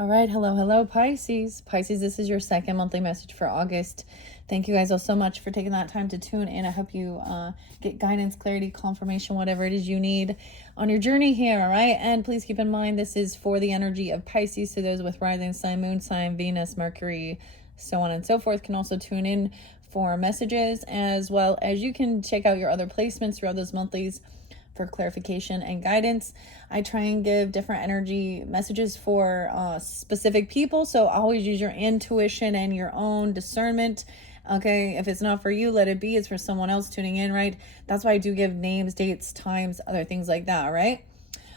All right. Hello, hello, Pisces. Pisces, this is your second monthly message for August. Thank you guys all so much for taking that time to tune in. I hope you get guidance, clarity, confirmation, whatever it is you need on your journey here. All right. And please keep in mind, this is for the energy of Pisces. So those with rising sign, moon sign, Venus, Mercury, so on and so forth can also tune in for messages, as well as you can check out your other placements throughout those monthlies for clarification and guidance. I try and give different energy messages for specific people, so always use your intuition and your own discernment. Okay, if it's not for you, let it be. It's for someone else tuning in, right? That's why I do give names, dates, times, other things like that, right?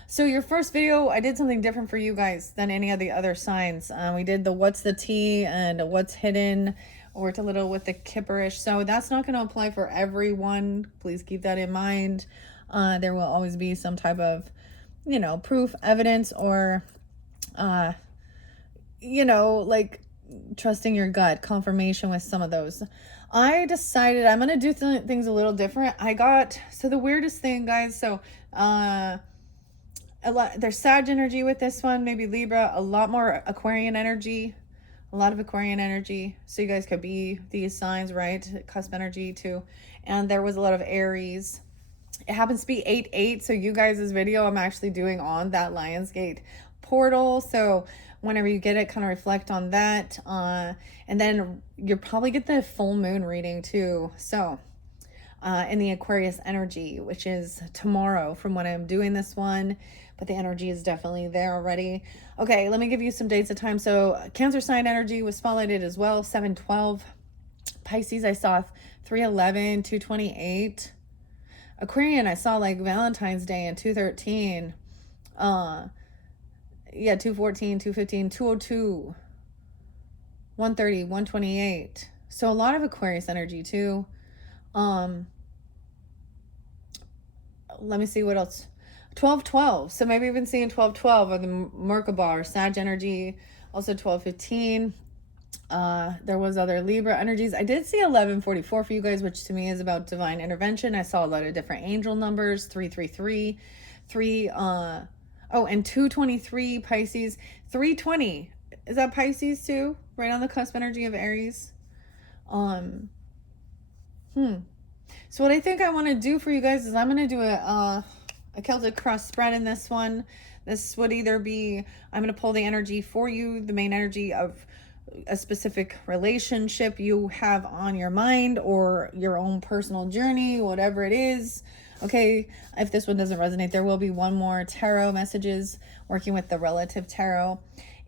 So your first video, I did something different for you guys than any of the other signs. We did the what's the tea and what's hidden, worked a little with the kipperish. So that's not going to apply for everyone. Please keep that in mind. There will always be some type of, proof, evidence, or, like trusting your gut, confirmation with some of those. I decided I'm going to do things a little different. So the weirdest thing, guys, so, there's Sag energy with this one, maybe Libra, a lot more Aquarian energy, a lot of Aquarian energy. So you guys could be these signs, right? Cusp energy too. And there was a lot of Aries. It happens to be 8/8, so you guys' video I'm actually doing on that Lionsgate portal. So whenever you get it, kind of reflect on that. And then you'll probably get the full moon reading too. So in the Aquarius energy, which is tomorrow from when I'm doing this one, but the energy is definitely there already. Okay, let me give you some dates of time. So Cancer sign energy was spotlighted as well, 7/12. Pisces, I saw 3/11, 2/28. Aquarian, I saw like Valentine's Day and 2/13. 2/14, 2/15, 2/02, 1/30, 1/28. So a lot of Aquarius energy too. Let me see what else. 12/12. So maybe even seeing 12/12 or the Merkaba or Sag energy. Also 12/15. There was other Libra energies. I did see 11/44 for you guys, which to me is about divine intervention. I saw a lot of different angel numbers, 333, and 223 Pisces, 320. Is that Pisces too? Right on the cusp energy of Aries. So what I think I want to do for you guys is I'm going to do a Celtic cross spread in this one. This would either be, I'm going to pull the energy for you, the main energy of a specific relationship you have on your mind or your own personal journey, whatever it is. Okay, if this one doesn't resonate, there will be one more tarot messages working with the relative tarot.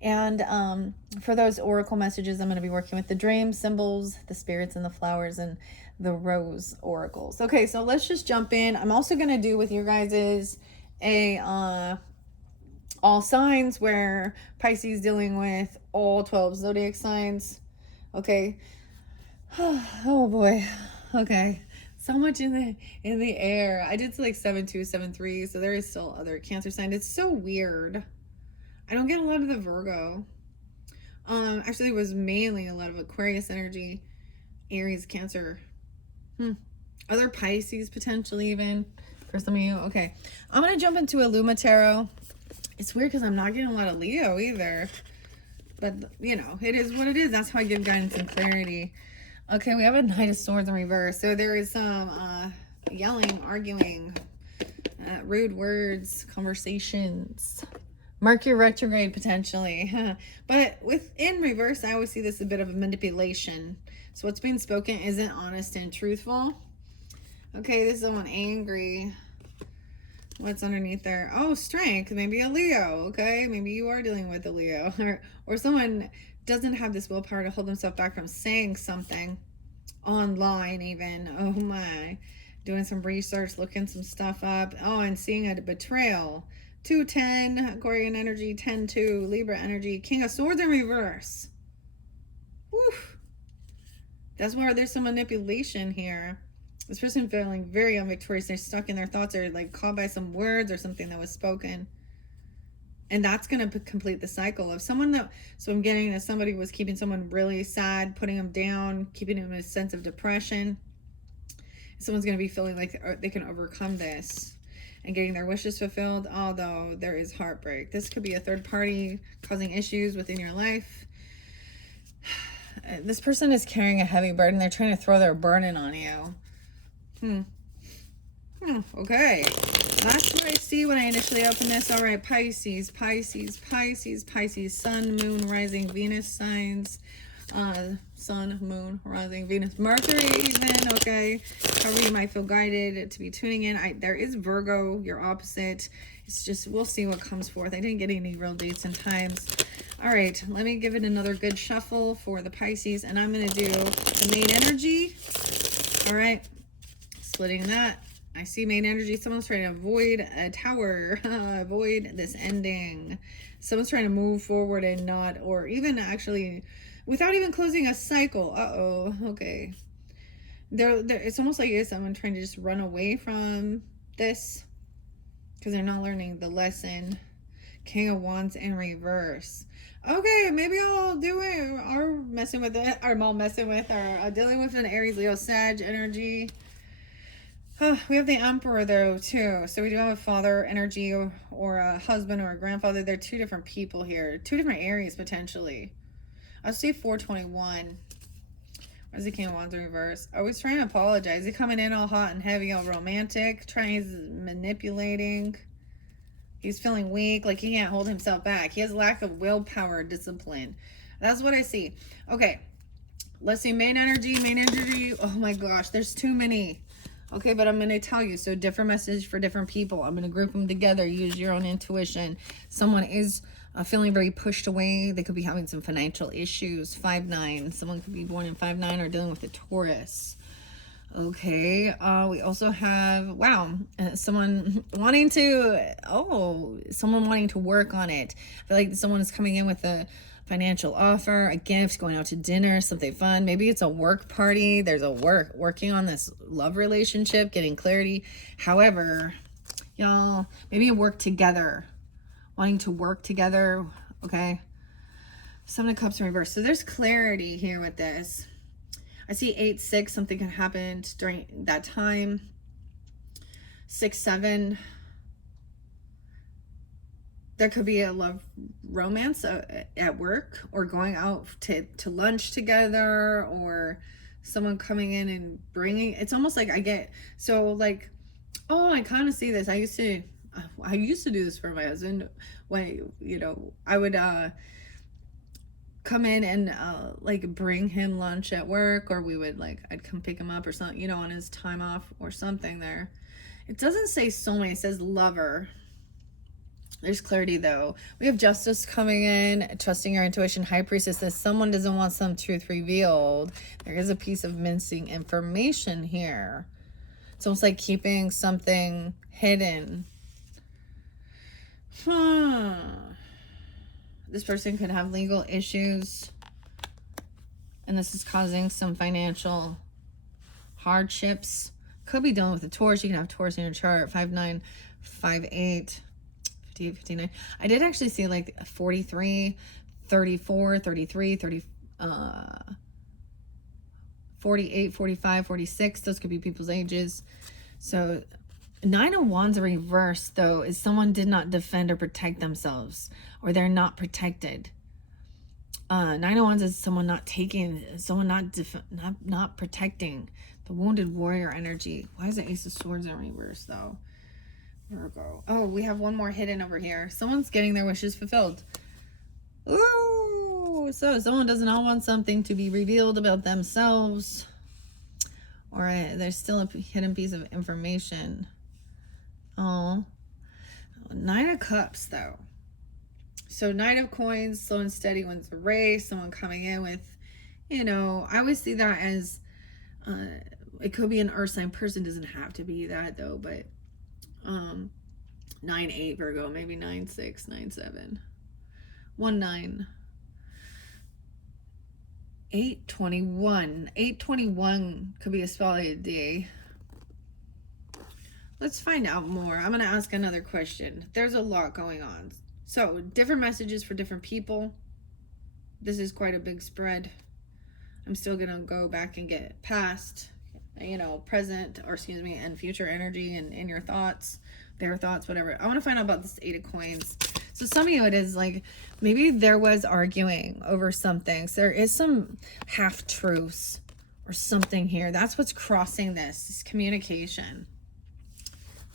And for those oracle messages, I'm going to be working with the dreams, symbols, the spirits, and the flowers, and the rose oracles. Okay, so let's just jump in. I'm also going to do with your guys' all signs, where Pisces dealing with all 12 zodiac signs. Okay. Oh boy. Okay. So much in the air. I did like 7/2, 7/3, so there is still other Cancer sign. It's so weird. I don't get a lot of the Virgo. Actually, it was mainly a lot of Aquarius energy, Aries, Cancer. Other Pisces potentially even for some of you. Okay, I'm gonna jump into Illuma Tarot. It's weird because I'm not getting a lot of Leo either, but it is what it is. That's how I give guidance and clarity. Okay, we have a Knight of Swords in reverse. So there is some yelling, arguing, rude words, conversations. Mercury retrograde potentially. But in reverse, I always see this a bit of a manipulation. So what's being spoken isn't honest and truthful. Okay, this is someone angry. What's underneath there? Oh, strength. Maybe a Leo. Okay, maybe you are dealing with a Leo. Or someone doesn't have this willpower to hold themselves back from saying something online even. Oh my. Doing some research, looking some stuff up. Oh, and seeing a betrayal. 2/10, Aquarian energy, 10/2, Libra energy, King of Swords in reverse. Woof. That's where there's some manipulation here. This person feeling very unvictorious. They're stuck in their thoughts, or like caught by some words or something that was spoken. And that's going to complete the cycle of someone that, so I'm getting that somebody was keeping someone really sad, putting them down, keeping them in a sense of depression. Someone's going to be feeling like they can overcome this. and getting their wishes fulfilled, although there is heartbreak. This could be a third party causing issues within your life. This person is carrying a heavy burden. They're trying to throw their burden on you. Okay. That's what I see when I initially open this. All right, Pisces, Pisces, Pisces, Pisces, Sun, Moon, Rising, Venus signs. Sun, Moon, Rising, Venus, Mercury even, okay? However you might feel guided to be tuning in. There is Virgo, your opposite. It's just, we'll see what comes forth. I didn't get any real dates and times. All right, let me give it another good shuffle for the Pisces, and I'm going to do the main energy. All right, splitting that. I see main energy. Someone's trying to avoid a tower, avoid this ending. Someone's trying to move forward and not, or even actually, without even closing a cycle. Okay. It's almost like it's someone trying to just run away from this because they're not learning the lesson. King of Wands in reverse. Okay, maybe I'll do it, or messing with it, or I'm all messing with, or dealing with an Aries, Leo, Sag energy. We have the Emperor though too, so we do have a father energy or a husband or a grandfather. They're two different people here, two different areas potentially. I see 421. Where's the King of Wands in reverse? I was trying to apologize. He's coming in all hot and heavy, all romantic, he's manipulating. He's feeling weak, like he can't hold himself back. He has lack of willpower, discipline. That's what I see. Okay, let's see main energy, main energy. Oh my gosh, there's too many. Okay, but I'm going to tell you. So different message for different people. I'm going to group them together. Use your own intuition. Someone is feeling very pushed away. They could be having some financial issues. 5-9. Someone could be born in 5-9 or dealing with a Taurus. Okay. We also have, wow, someone wanting to, someone wanting to work on it. I feel like someone is coming in with a financial offer, a gift, going out to dinner, something fun. Maybe it's a work party. There's a working on this love relationship, getting clarity. However, y'all, maybe you work together, wanting to work together. Okay. Seven of Cups in reverse. So there's clarity here with this. I see 8-6. Something can happen during that time. 6-7. There could be a love romance at work, or going out to lunch together, or someone coming in and bringing, it's almost like I get, so like, I kind of see this. I used to do this for my husband when, I would come in and like bring him lunch at work, or we would I'd come pick him up or something, on his time off or something there. It doesn't say soulmate, it says lover. There's clarity though. We have Justice coming in, trusting your intuition. High Priestess says someone doesn't want some truth revealed. There is a piece of missing information here. It's almost like keeping something hidden. This person could have legal issues, and this is causing some financial hardships. Could be dealing with a Taurus. You can have Taurus in your chart. 5-9, 5-8. 58, 59. I did actually see 43, 34, 33, 30, 48, 45, 46. Those could be people's ages. So 9 of Wands in reverse, though, is someone did not defend or protect themselves, or they're not protected. 9 of Wands is someone not taking, someone not protecting. The wounded warrior energy. Why is the Ace of Swords in reverse, though? Virgo. Oh, we have one more hidden over here. Someone's getting their wishes fulfilled. Ooh, so someone does not want something to be revealed about themselves, or there's still a hidden piece of information. Oh, 9 of Cups though. So 9 of Coins, slow and steady wins the race. Someone coming in with, I always see that as it could be an earth sign person. Doesn't have to be that though, but 9-8 Virgo, maybe 9-6, 9-7, 1-9, 8-21. 8-21 could be a spotlight day. Let's find out more. I'm going to ask another question. There's a lot going on. So different messages for different people. This is quite a big spread. I'm still going to go back and get past, present, and future energy and in your thoughts their thoughts, whatever. I want to find out about this 8 of coins. So some of you, it is like, maybe there was arguing over something. So there is some half-truths or something here. That's what's crossing this communication.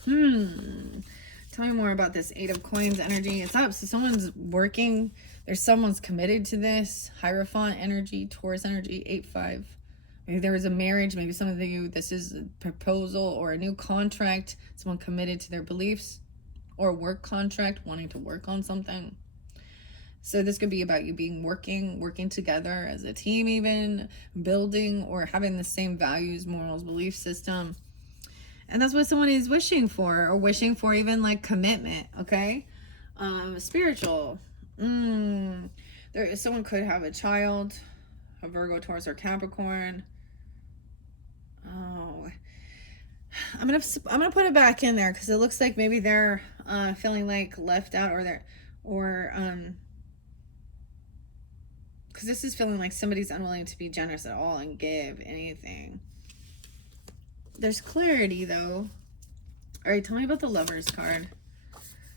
Tell me more about this 8 of coins energy. It's up. So someone's working. Someone's committed to this. Hierophant energy, Taurus energy, 8-5. Maybe there was a marriage. Maybe some of you, this is a proposal or a new contract. Someone committed to their beliefs, or a work contract, wanting to work on something. So this could be about you working together as a team, even building or having the same values, morals, belief system. And that's what someone is wishing for, or wishing for even like commitment. Okay. Spiritual. Someone could have a child, a Virgo, Taurus, or Capricorn. Oh, I'm gonna put it back in there because it looks like maybe they're feeling like left out, because this is feeling like somebody's unwilling to be generous at all and give anything. There's clarity though. All right, tell me about the Lovers card.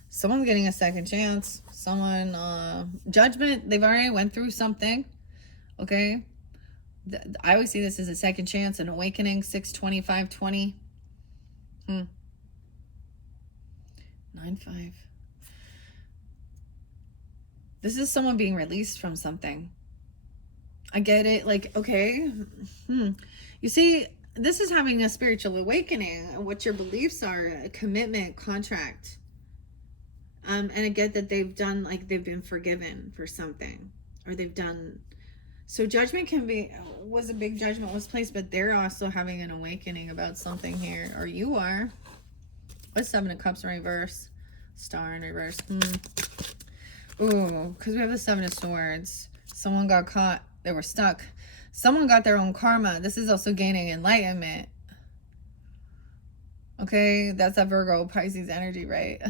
Someone's getting a second chance. Someone, judgment. They've already went through something. Okay. I always see this as a second chance, an awakening. 6/25/20. 9/5. This is someone being released from something. I get it. Like, okay. You see, this is having a spiritual awakening, what your beliefs are, a commitment, contract. And I get that they've done, like, they've been forgiven for something, or they've done. So judgment was a big judgment was placed, but they're also having an awakening about something here, or you are. What's 7 of Cups in reverse? Star in reverse. Ooh, because we have the 7 of Swords. Someone got caught. They were stuck. Someone got their own karma. This is also gaining enlightenment. Okay, that's that Virgo, Pisces energy, right?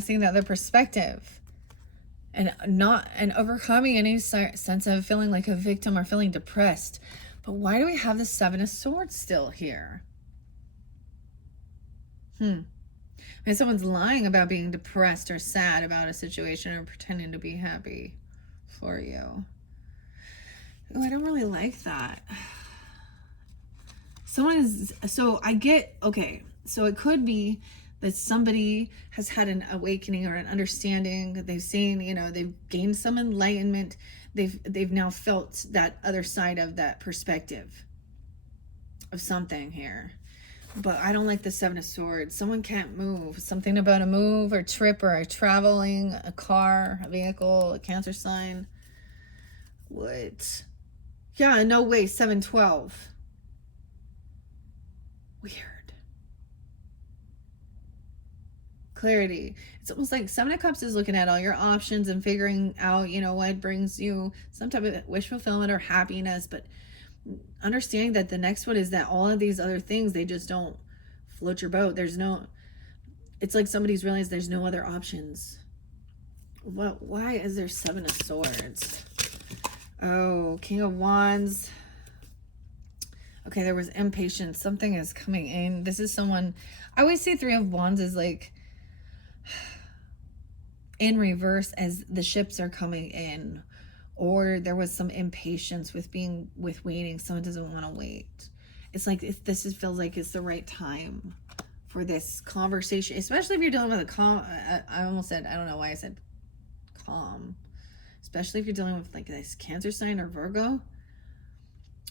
Seeing the other perspective. And overcoming any sense of feeling like a victim or feeling depressed. But why do we have the 7 of Swords still here? And someone's lying about being depressed or sad about a situation, or pretending to be happy for you. Oh, I don't really like that. So it could be that somebody has had an awakening or an understanding. They've seen, they've gained some enlightenment. They've now felt that other side of that perspective of something here. But I don't like the 7 of Swords. Someone can't move. Something about a move or trip or a traveling, a car, a vehicle, a Cancer sign. What? Yeah, no way. 7/12. Weird. Clarity. It's almost like 7 of Cups is looking at all your options and figuring out, what brings you some type of wish fulfillment or happiness, but understanding that the next one is that all of these other things, they just don't float your boat. It's like somebody's realized there's no other options. Why is there 7 of Swords? Oh, King of Wands. Okay, there was impatience. Something is coming in. This is someone, I always say 3 of Wands is like in reverse as the ships are coming in, or there was some impatience with waiting. Someone doesn't want to wait. It's like feels like it's the right time for this conversation, especially if you're dealing with a calm. I almost said, I don't know why I said calm. Especially if you're dealing with like this Cancer sign or Virgo,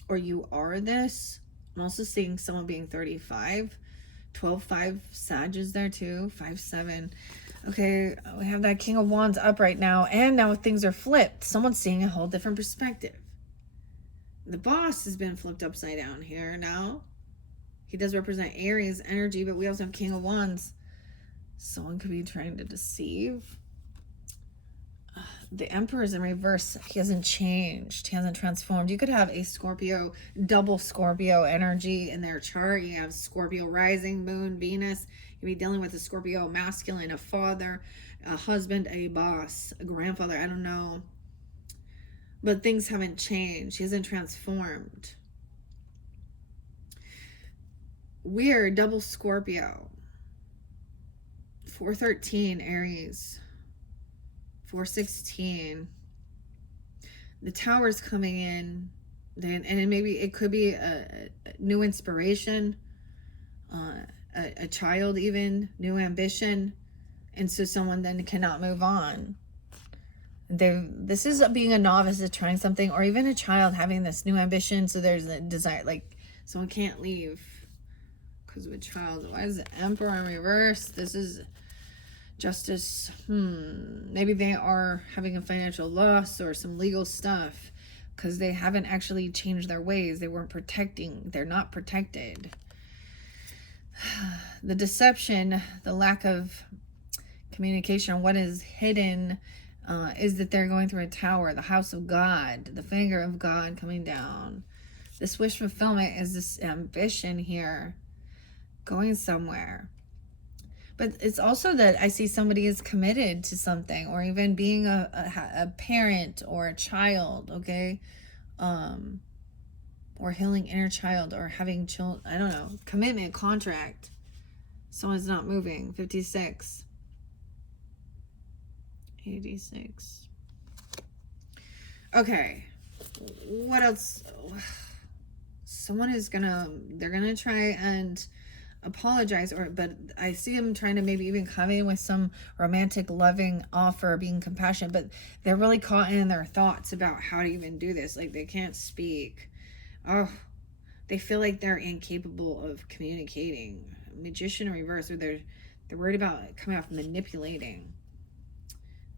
or you are this. I'm also seeing someone being 35. 12/5 Sag is there too. 5/7. Okay, we have that King of Wands up right now, and now things are flipped. Someone's seeing a whole different perspective. The Boss has been flipped upside down here now. He does represent Aries energy, but we also have King of Wands. Someone could be trying to deceive. The Emperor is in reverse. He hasn't changed. He hasn't transformed. You could have a Scorpio, double Scorpio energy in their chart. You have Scorpio rising, Moon, Venus. You'd be dealing with a Scorpio masculine, a father, a husband, a boss, a grandfather. I don't know. But things haven't changed. He hasn't transformed. Weird, double Scorpio. 413 Aries. 416. The Tower's coming in. Then, and maybe it could be a new inspiration, a child even, new ambition. And so someone then cannot move on. This is being a novice at trying something, or even a child having this new ambition. So there's a desire, like someone can't leave because of a child. Why is the Emperor in reverse? This is Justice. Maybe they are having a financial loss or some legal stuff because they haven't actually changed their ways. They weren't protecting. They're not protected. The deception, the lack of communication, what is hidden is that they're going through a tower, the house of God, the finger of God coming down. This wish fulfillment is this ambition here going somewhere. But it's also that I see somebody is committed to something, or even being a parent or a child, okay? Or healing inner child, or having children, I don't know, commitment, contract. Someone's not moving. 56. 86. Okay. What else? Someone is they're gonna try and apologize, but I see them trying to maybe even come in with some romantic loving offer, being compassionate, but they're really caught in their thoughts about how to even do this. Like they can't speak. Oh, they feel like they're incapable of communicating. Magician in reverse, or they're worried about coming off manipulating.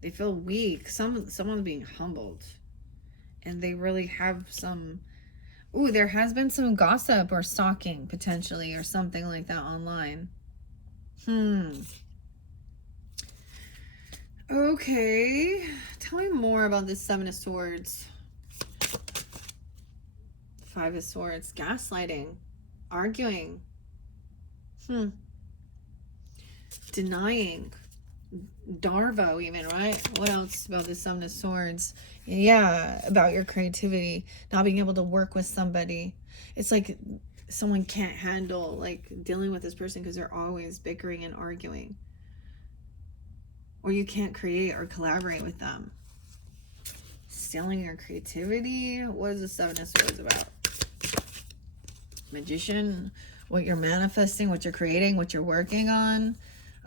They feel weak. Someone's being humbled, and they really have some. Ooh, there has been some gossip or stalking potentially, or something like that online. Okay, tell me more about this Seven of Swords. Five of Swords, gaslighting, arguing, denying, Darvo even, right? What else about the Seven of Swords? Yeah, about your creativity, not being able to work with somebody. It's like someone can't handle like dealing with this person because they're always bickering and arguing. Or you can't create or collaborate with them. Stealing your creativity. What is the Seven of Swords about? Magician, what you're manifesting, what you're creating, what you're working on.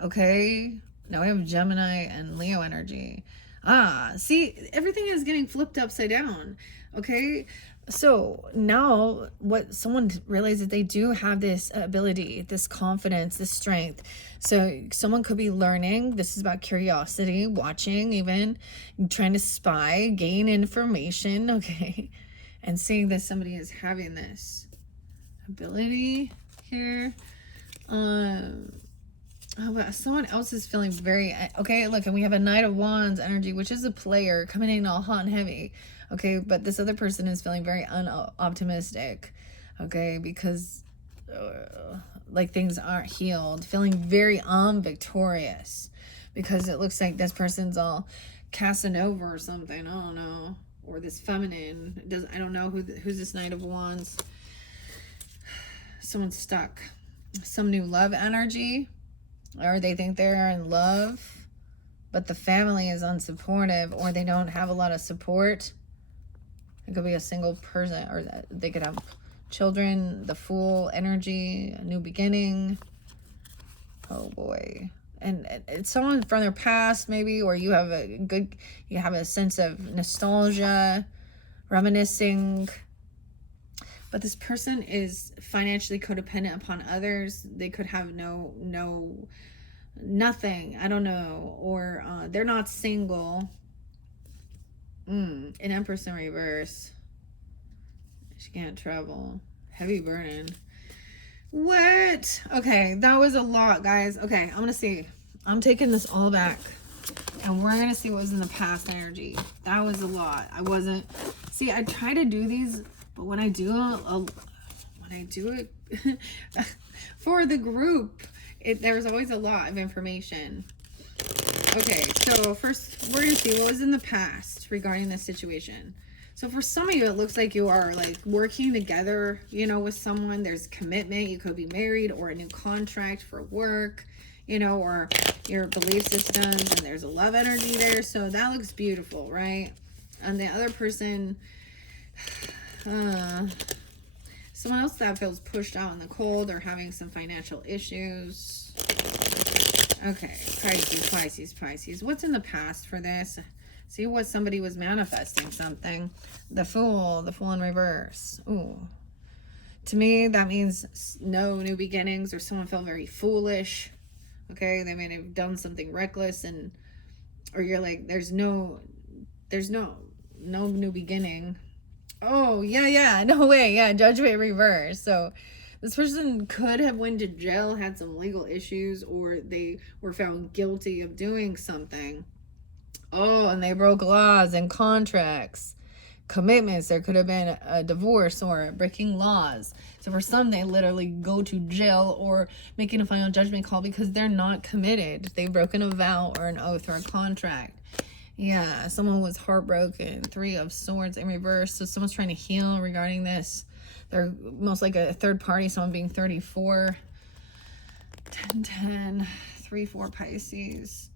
Okay, now we have Gemini and Leo energy. See, everything is getting flipped upside down. Okay, so now what someone realizes, they do have this ability, this confidence, this strength. So someone could be learning. This is about curiosity, watching, even trying to spy, gain information. Okay, and seeing that somebody is having this ability here. But someone else is feeling very okay. Look, and we have a Knight of Wands energy, which is a player coming in all hot and heavy. Okay, but this other person is feeling very unoptimistic. Okay, because like things aren't healed, feeling very victorious, because it looks like this person's all Casanova or something. I don't know, or this feminine. I don't know who's this Knight of Wands. Someone's stuck. Some new love energy, or they think they're in love, but the family is unsupportive, or they don't have a lot of support. It could be a single person, or that they could have children. The Fool energy, a new beginning. Oh boy. And it's someone from their past maybe, or you have a sense of nostalgia, reminiscing. But this person is financially codependent upon others. They could have nothing. I don't know. Or they're not single. An Empress in reverse. She can't travel. Heavy burden. What? Okay, that was a lot, guys. Okay, I'm going to see. I'm taking this all back. And we're going to see what was in the past energy. That was a lot. See, I try to do these, but when I do it for the group, there's always a lot of information. Okay, so first we're going to see what was in the past regarding this situation. So for some of you, it looks like you are like working together, with someone. There's commitment. You could be married, or a new contract for work. you know, or your belief systems, and there's a love energy there. So that looks beautiful, right? And the other person, someone else that feels pushed out in the cold or having some financial issues. Okay, Pisces. What's in the past for this? See what somebody was manifesting something. The Fool in reverse. Ooh. To me, that means no new beginnings, or someone felt very foolish. Okay, they may have done something reckless, and or you're like, there's no new beginning. Oh, yeah, no way. Yeah, Judgment reverse. So this person could have went to jail, had some legal issues, or they were found guilty of doing something. Oh, and they broke laws and contracts, commitments. There could have been a divorce or breaking laws. So for some, they literally go to jail or making a final judgment call because they're not committed. They've broken a vow or an oath or a contract. Yeah, someone was heartbroken. 3 of Swords in reverse. So someone's trying to heal regarding this. They're most like a third party, someone being 34. 10, 3, 4 Pisces.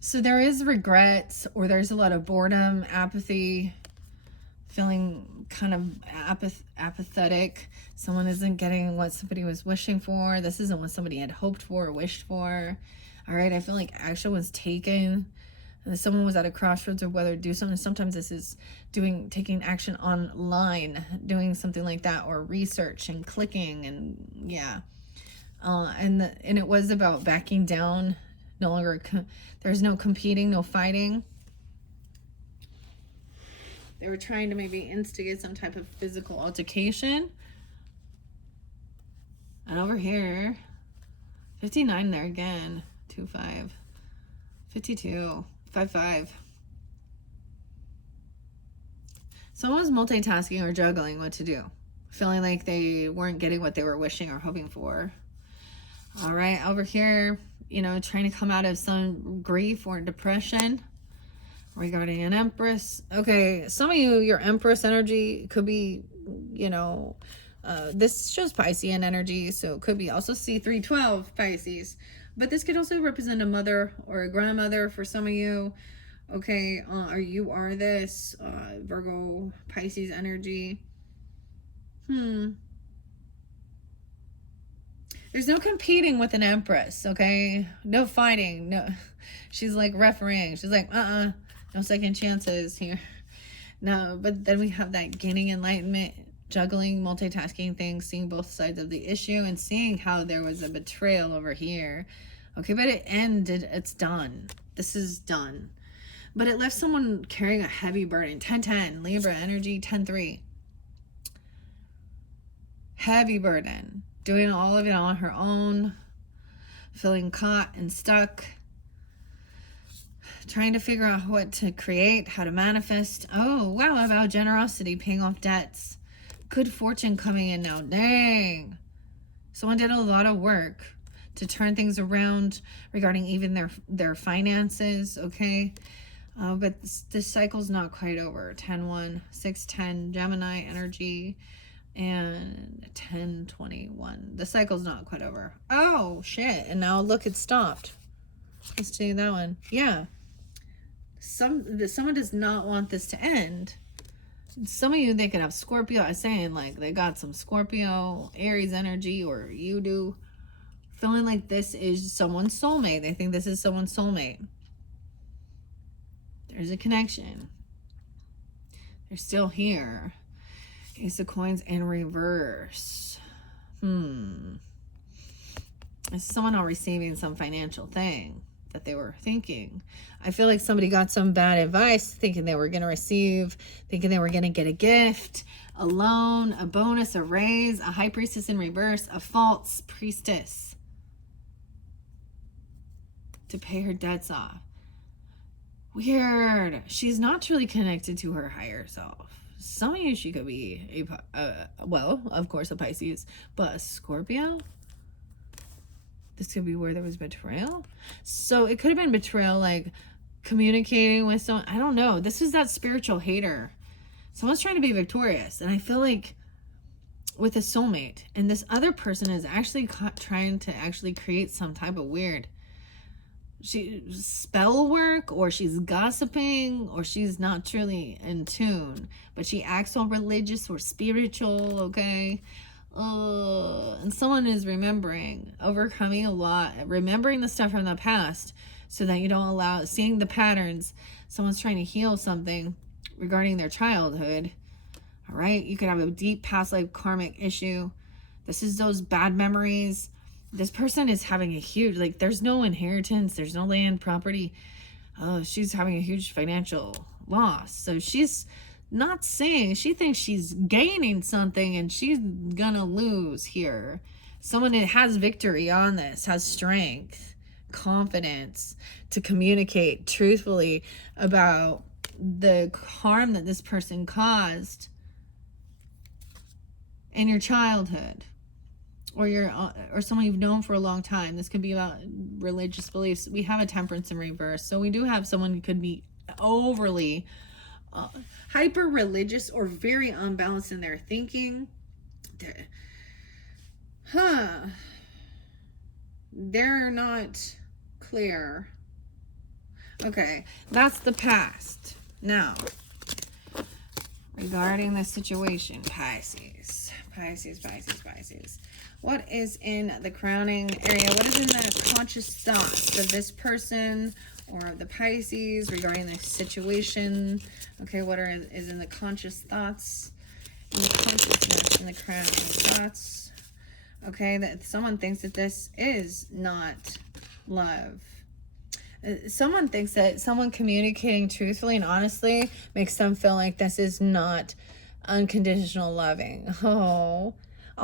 So there is regrets, or there's a lot of boredom, apathy, feeling kind of apathetic. Someone isn't getting what somebody was wishing for. This isn't what somebody had hoped for or wished for. All right, I feel like action was taken. And someone was at a crossroads of whether to do something. Sometimes this is taking action online, doing something like that, or research and clicking, and yeah. And it was about backing down. No longer, there's no competing, no fighting. They were trying to maybe instigate some type of physical altercation. And over here, 59 there again, 2-5, 52. 5-5. Someone was multitasking or juggling what to do, feeling like they weren't getting what they were wishing or hoping for. All right, over here, you know, trying to come out of some grief or depression regarding an Empress. Okay, some of you, your Empress energy could be, you know, this shows Piscean energy, so it could be also C312 Pisces. But this could also represent a mother or a grandmother for some of you. Okay, or you are this Virgo Pisces energy. There's no competing with an Empress, okay? No fighting. No, she's like refereeing. She's like, no second chances here. No, but then we have that gaining enlightenment, juggling, multitasking things, seeing both sides of the issue, and seeing how there was a betrayal over here. Okay, but it ended. It's done. This is done. But it left someone carrying a heavy burden. 10-10, Libra energy, 10-3. Heavy burden. Doing all of it on her own. Feeling caught and stuck. Trying to figure out what to create, how to manifest. Oh, wow, about generosity, paying off debts. Good fortune coming in now. Dang. Someone did a lot of work to turn things around regarding even their finances, okay? But this cycle's not quite over. 10-1, 6-10, Gemini energy, and 10-21. The cycle's not quite over. Oh, shit. And now look, it stopped. Let's do that one. Yeah. Someone does not want this to end. Some of you, they could have Scorpio. I was saying, like, they got some Scorpio, Aries energy, or you do. Feeling like this is someone's soulmate. They think this is someone's soulmate. There's a connection. They're still here. Ace of Coins in reverse. Is someone not receiving some financial thing that they were thinking? I feel like somebody got some bad advice, thinking they were going to receive, thinking they were going to get a gift, a loan, a bonus, a raise, a High Priestess in reverse, a False Priestess to pay her debts off. Weird. She's not truly connected to her higher self. Some of you, she could be well, of course, a Pisces, but a Scorpio. This could be where there was betrayal. So it could have been betrayal, like communicating with someone. I don't know. This is that spiritual hater. Someone's trying to be victorious, and I feel like with a soulmate, and this other person is actually trying to actually create some type of weird spell work, or she's gossiping, or she's not truly in tune, but she acts all religious or spiritual, okay? And someone is overcoming a lot, remembering the stuff from the past, so that you don't allow, seeing the patterns. Someone's trying to heal something regarding their childhood. All right, you could have a deep past life karmic issue. This is those bad memories. This person is having a huge, like, there's no inheritance, there's no land, property. She's having a huge financial loss. So she's not saying, she thinks she's gaining something and she's gonna lose here. Someone that has victory on this, has strength, confidence to communicate truthfully about the harm that this person caused in your childhood, or someone you've known for a long time. This could be about religious beliefs. We have a Temperance in reverse, so we do have someone who could be overly hyper religious or very unbalanced in their thinking. They're not clear. Okay, that's the past. Now, regarding the situation, Pisces. What is in the crowning area? What is in the conscious thoughts of this person or of the Pisces regarding the situation? Okay, what is in the conscious thoughts, in the consciousness, in the crowning thoughts? Okay, that someone thinks that this is not love. Someone thinks that someone communicating truthfully and honestly makes them feel like this is not unconditional loving. Oh,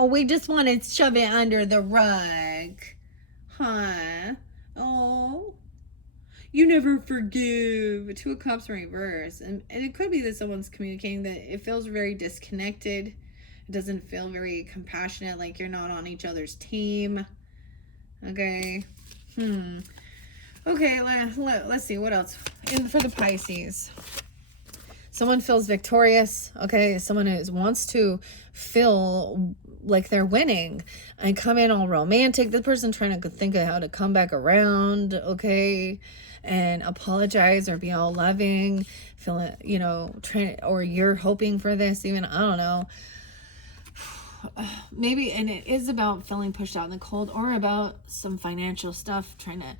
we just want to shove it under the rug. Huh? Oh, you never forgive. Two of Cups in reverse. And it could be that someone's communicating that it feels very disconnected. It doesn't feel very compassionate, like you're not on each other's team. Okay. Okay, let's see what else. For the Pisces, someone feels victorious. Okay, someone wants to feel like they're winning and come in all romantic. The person trying to think of how to come back around, okay, and apologize or be all loving, feeling, or you're hoping for this even, I don't know. Maybe, and it is about feeling pushed out in the cold, or about some financial stuff, trying to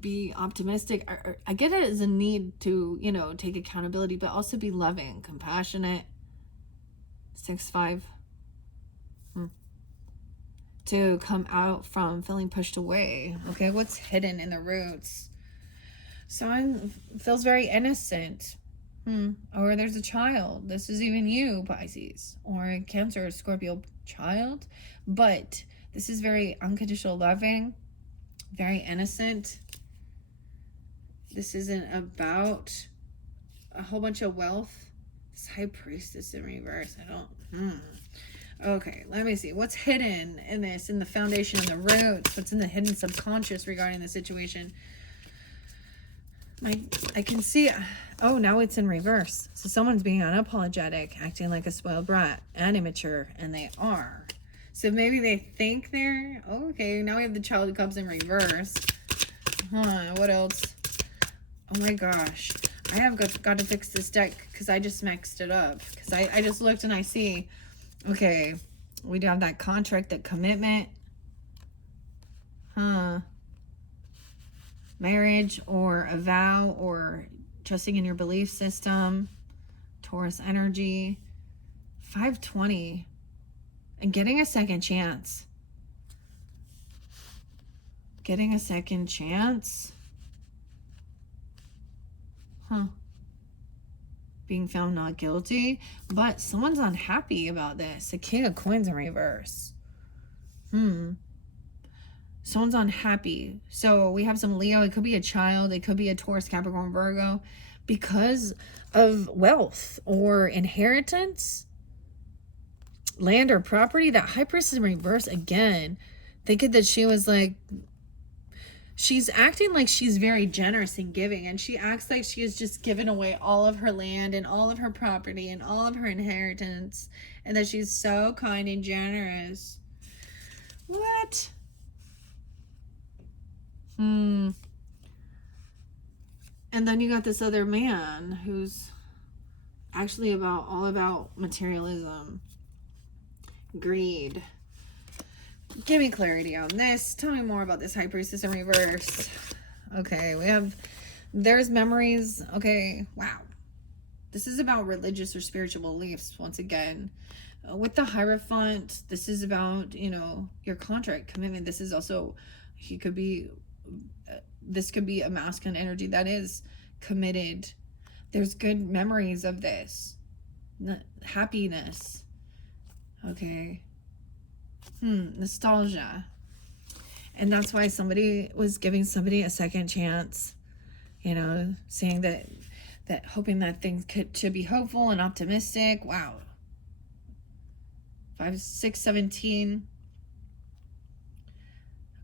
be optimistic. I get it as a need to, take accountability, but also be loving, compassionate. 6-5. To come out from feeling pushed away. Okay, what's hidden in the roots? Someone feels very innocent. Or there's a child. This is even you, Pisces, or a Cancer or Scorpio child. But this is very unconditional loving, very innocent. This isn't about a whole bunch of wealth. This High Priestess in reverse. Okay, let me see. What's hidden in this, in the foundation and the roots? What's in the hidden subconscious regarding the situation? I can see, now it's in reverse. So someone's being unapologetic, acting like a spoiled brat and immature, and they are. So maybe they think they're, okay, now we have the Child of Cups in reverse. What else? Oh my gosh. I have got to fix this deck because I just mixed it up. Because I just looked and I see, okay, we do have that contract, that commitment. Marriage or a vow or trusting in your belief system. Taurus energy. 520. And getting a second chance. Getting a second chance. Being found not guilty. But someone's unhappy about this. The King of Coins in reverse. Someone's unhappy. So we have some Leo. It could be a child. It could be a Taurus, Capricorn, Virgo. Because of wealth or inheritance. Land or property. That High Priestess in reverse again. Thinking that she was like she's acting like she's very generous and giving, and she acts like she has just given away all of her land and all of her property and all of her inheritance, and that she's so kind and generous. What? And then you got this other man who's actually all about materialism, greed. Give me clarity on this. Tell me more about this High Priestess in reverse. Okay, there's memories. Okay, wow. This is about religious or spiritual beliefs once again. With the Hierophant, this is about, your contract commitment. This is also, this could be a masculine energy that is committed. There's good memories of this. Happiness. Okay. Nostalgia. And that's why somebody was giving somebody a second chance, saying that hoping that things should be hopeful and optimistic. Wow. 5, 6, 17.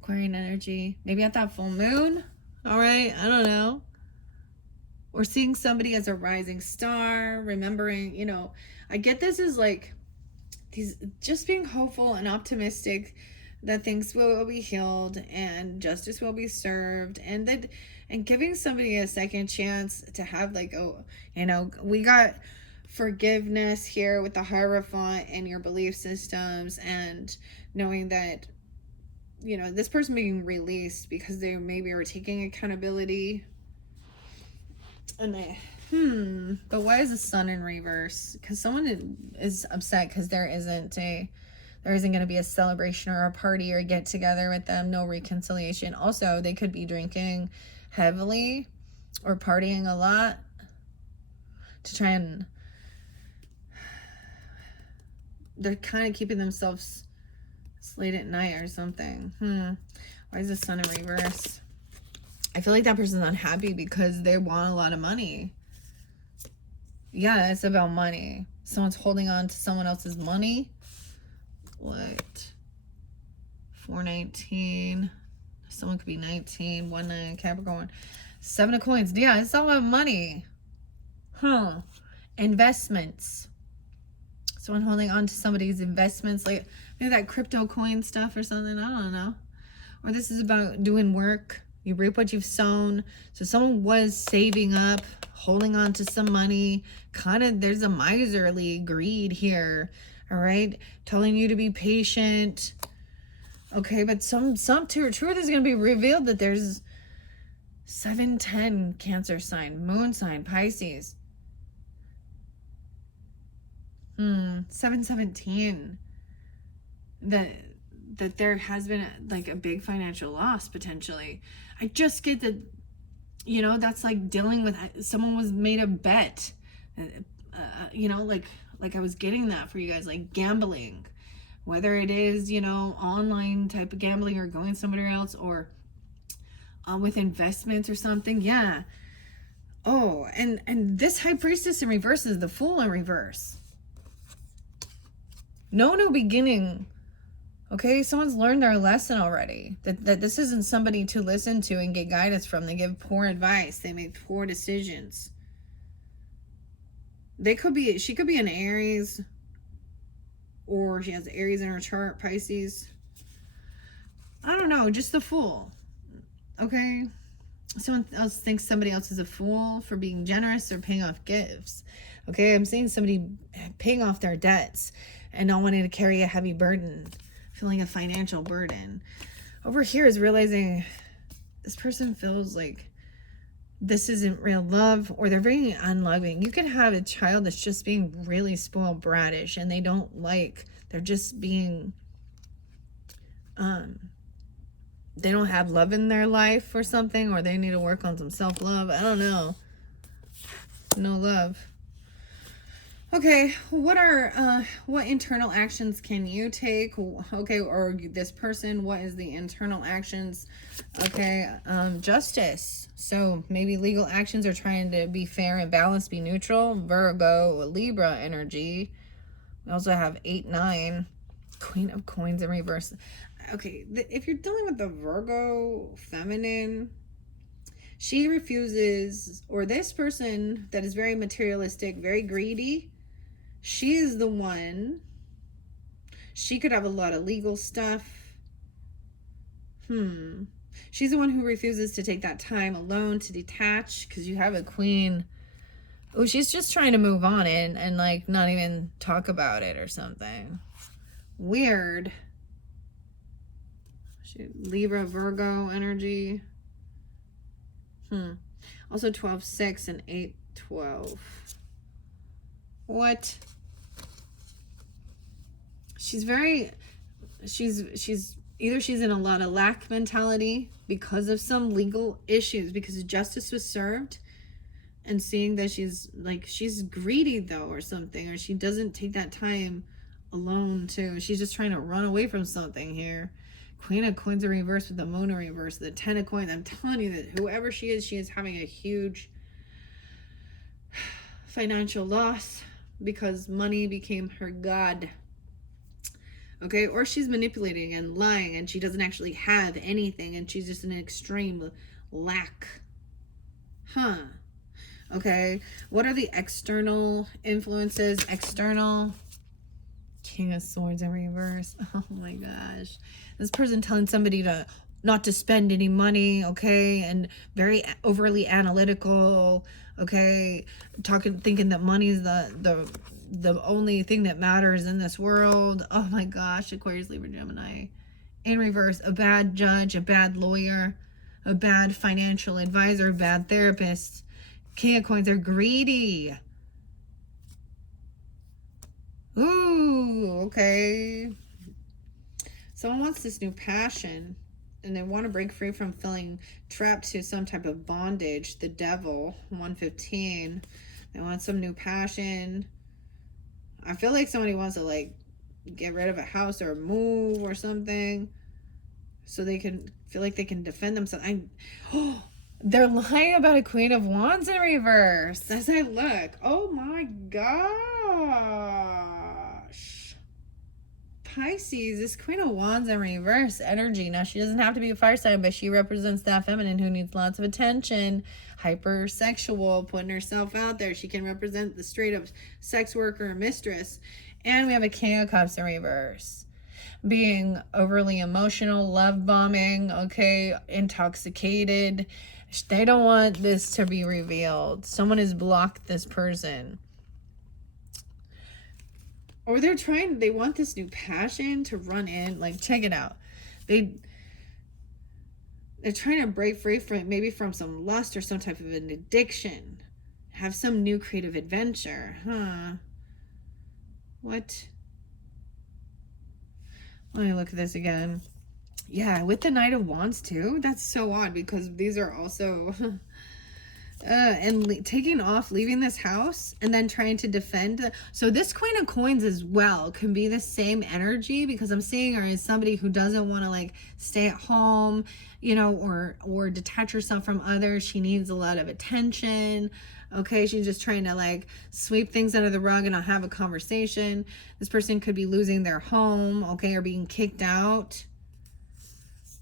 Aquarian energy. Maybe at that full moon. All right. I don't know. Or seeing somebody as a rising star. Remembering, I get this as like just being hopeful and optimistic that things will be healed and justice will be served, and giving somebody a second chance to have we got forgiveness here with the Hierophant and your belief systems, and knowing that this person being released because they maybe are taking accountability. And but why is the Sun in reverse? Because someone is upset because there isn't going to be a celebration or a party or get together with them. No reconciliation. Also, they could be drinking heavily or partying a lot to try and they're kind of keeping themselves late at night or something. Why is the Sun in reverse? I feel like that person's unhappy because they want a lot of money. Yeah, it's about money. Someone's holding on to someone else's money. What? 419. Someone could be 19. 19 Capricorn. 7 of coins. Yeah, it's all about money. Investments. Someone holding on to somebody's investments, like maybe that crypto coin stuff or something. I don't know. Or this is about doing work. You reap what you've sown. So someone was saving up, holding on to some money. There's a miserly greed here. All right. Telling you to be patient. Okay. But some truth is going to be revealed that there's 710 Cancer sign, moon sign, Pisces. 717. That there has been a big financial loss potentially. I just get that, that's like dealing with someone was made a bet, like I was getting that for you guys, like gambling, whether it is, online type of gambling or going somewhere else, or with investments or something. Yeah. Oh, and this High Priestess in reverse is the Fool in reverse. No new beginning. Okay, someone's learned their lesson already. That this isn't somebody to listen to and get guidance from. They give poor advice. They make poor decisions. She could be an Aries, or she has Aries in her chart, Pisces. I don't know, just the Fool. Okay? Someone else thinks somebody else is a fool for being generous or paying off gifts. Okay, I'm seeing somebody paying off their debts and not wanting to carry a heavy burden. Feeling a financial burden. Over here is realizing this person feels like this isn't real love, or they're very unloving. You can have a child that's just being really spoiled brattish and they're just being they don't have love in their life or something, or they need to work on some self-love. I don't know. No love. Okay, what internal actions can you take? Okay, or this person, what is the internal actions? Okay, justice. So maybe legal actions are trying to be fair and balanced, be neutral. Virgo, Libra energy. We also have 8, 9. Queen of Coins in reverse. okay, if you're dealing with the Virgo feminine, she refuses, or this person that is very materialistic, very greedy, she is the one. She could have a lot of legal stuff. She's the one who refuses to take that time alone to detach, because you have a queen. Oh, she's just trying to move on and like not even talk about it or something. Weird. Libra, Virgo energy. Also 12-6 and 8-12. What? She's either she's in a lot of lack mentality because of some legal issues, because justice was served, and seeing that she's greedy though or something, or she doesn't take that time alone too. She's just trying to run away from something here. Queen of Coins in reverse with the Moon in reverse, the Ten of Coins. I'm telling you that whoever she is having a huge financial loss because money became her god. Okay, or she's manipulating and lying and she doesn't actually have anything and she's just in an extreme lack. Okay, what are the external influences? External King of Swords in reverse. Oh my gosh. This person telling somebody to not to spend any money, okay, and very overly analytical, okay, thinking that money is the only thing that matters in this world. Oh my gosh, Aquarius, Libra, Gemini. In reverse, a bad judge, a bad lawyer, a bad financial advisor, a bad therapist. King of Coins are greedy. Ooh, okay. Someone wants this new passion and they want to break free from feeling trapped to some type of bondage. The Devil, 115. They want some new passion. I feel like somebody wants to like get rid of a house or move or something so they can feel like they can defend themselves. They're lying about a Queen of Wands in reverse as I look. Oh my gosh. Pisces, this Queen of Wands in reverse energy. Now, she doesn't have to be a fire sign, but she represents that feminine who needs lots of attention, hypersexual, putting herself out there. She can represent the straight up sex worker mistress. And we have a King of Cups in reverse. Being overly emotional, love bombing, okay, intoxicated. They don't want this to be revealed. Someone has blocked this person. Or they want this new passion to run in. Like, check it out. They're trying to break free from some lust or some type of an addiction. Have some new creative adventure. What? Let me look at this again. Yeah, with the Knight of Wands too. That's so odd because these are also... and leaving this house and then trying to defend. So this Queen of Coins as well can be the same energy, because I'm seeing her as somebody who doesn't want to like stay at home, you know, or detach herself from others. She needs a lot of attention. Okay, she's just trying to like sweep things under the rug and not have a conversation. This person could be losing their home, okay, or being kicked out.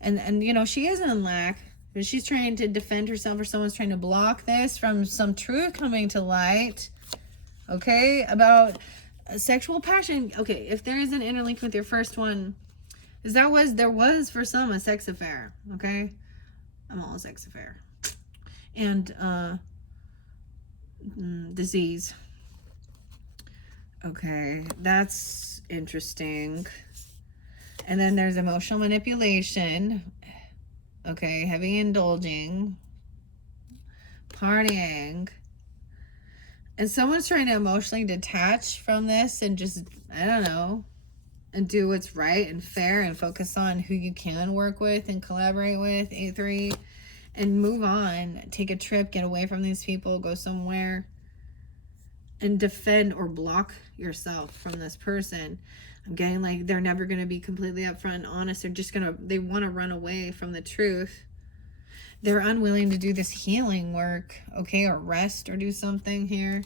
And you know, she is in lack. She's trying to defend herself, or someone's trying to block this from some truth coming to light, okay, about sexual passion. Okay, if there is an interlink with your first one, is there was for some a sex affair, okay? I'm all a sex affair. And disease. Okay, that's interesting. And then there's emotional manipulation. Okay, heavy indulging, partying. And someone's trying to emotionally detach from this and just, I don't know, and do what's right and fair and focus on who you can work with and collaborate with, 8-3, and move on. Take a trip, get away from these people, go somewhere, and defend or block yourself from this person. I'm getting like they're never going to be completely upfront and honest. They want to run away from the truth. They're unwilling to do this healing work, okay, or rest or do something here.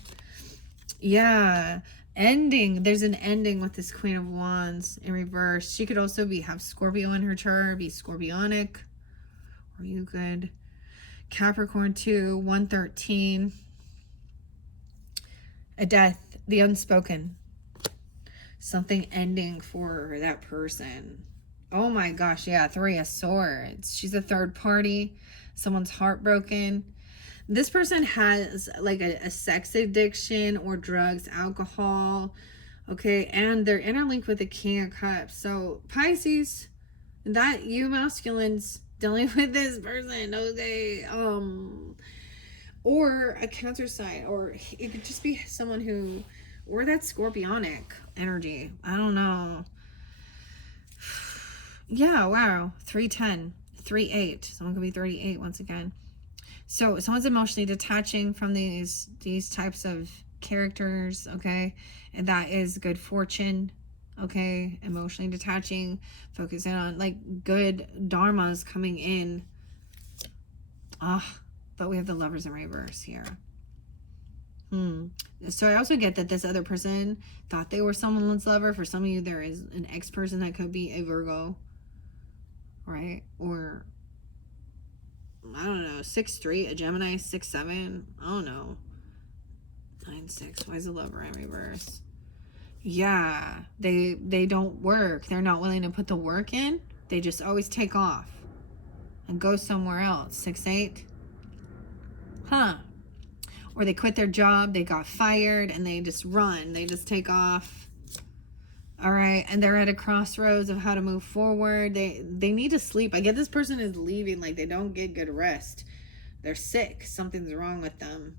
Yeah, ending. There's an ending with this Queen of Wands in reverse. She could also have Scorpio in her chart, be Scorpionic. Or you could Capricorn 2, 113. A death, the unspoken. Something ending for that person. Oh my gosh, yeah, 3 of Swords. She's a third party. Someone's heartbroken. This person has like a sex addiction or drugs, alcohol, okay, and they're interlinked with the King of Cups. So Pisces, that you masculines dealing with this person, okay, or a Cancer sign, or it could just be someone who, or that Scorpionic energy. I don't know. Yeah, wow. 310, 38. Someone could be 38 once again. So someone's emotionally detaching from these types of characters, okay? And that is good fortune, okay? Emotionally detaching, focusing on like good dharmas coming in. But we have the Lovers in reverse here. So I also get that this other person thought they were someone's lover. For some of you, there is an ex person that could be a Virgo, right? Or I don't know, 6'3", a Gemini, 6'7", I don't know, 9'6". Why is the Lover in reverse? Yeah, they don't work. They're not willing to put the work in. They just always take off and go somewhere else. 6'8", huh? Or they quit their job, they got fired, and they just run. They just take off. All right, and they're at a crossroads of how to move forward. They need to sleep. I get this person is leaving, like they don't get good rest. They're sick. Something's wrong with them.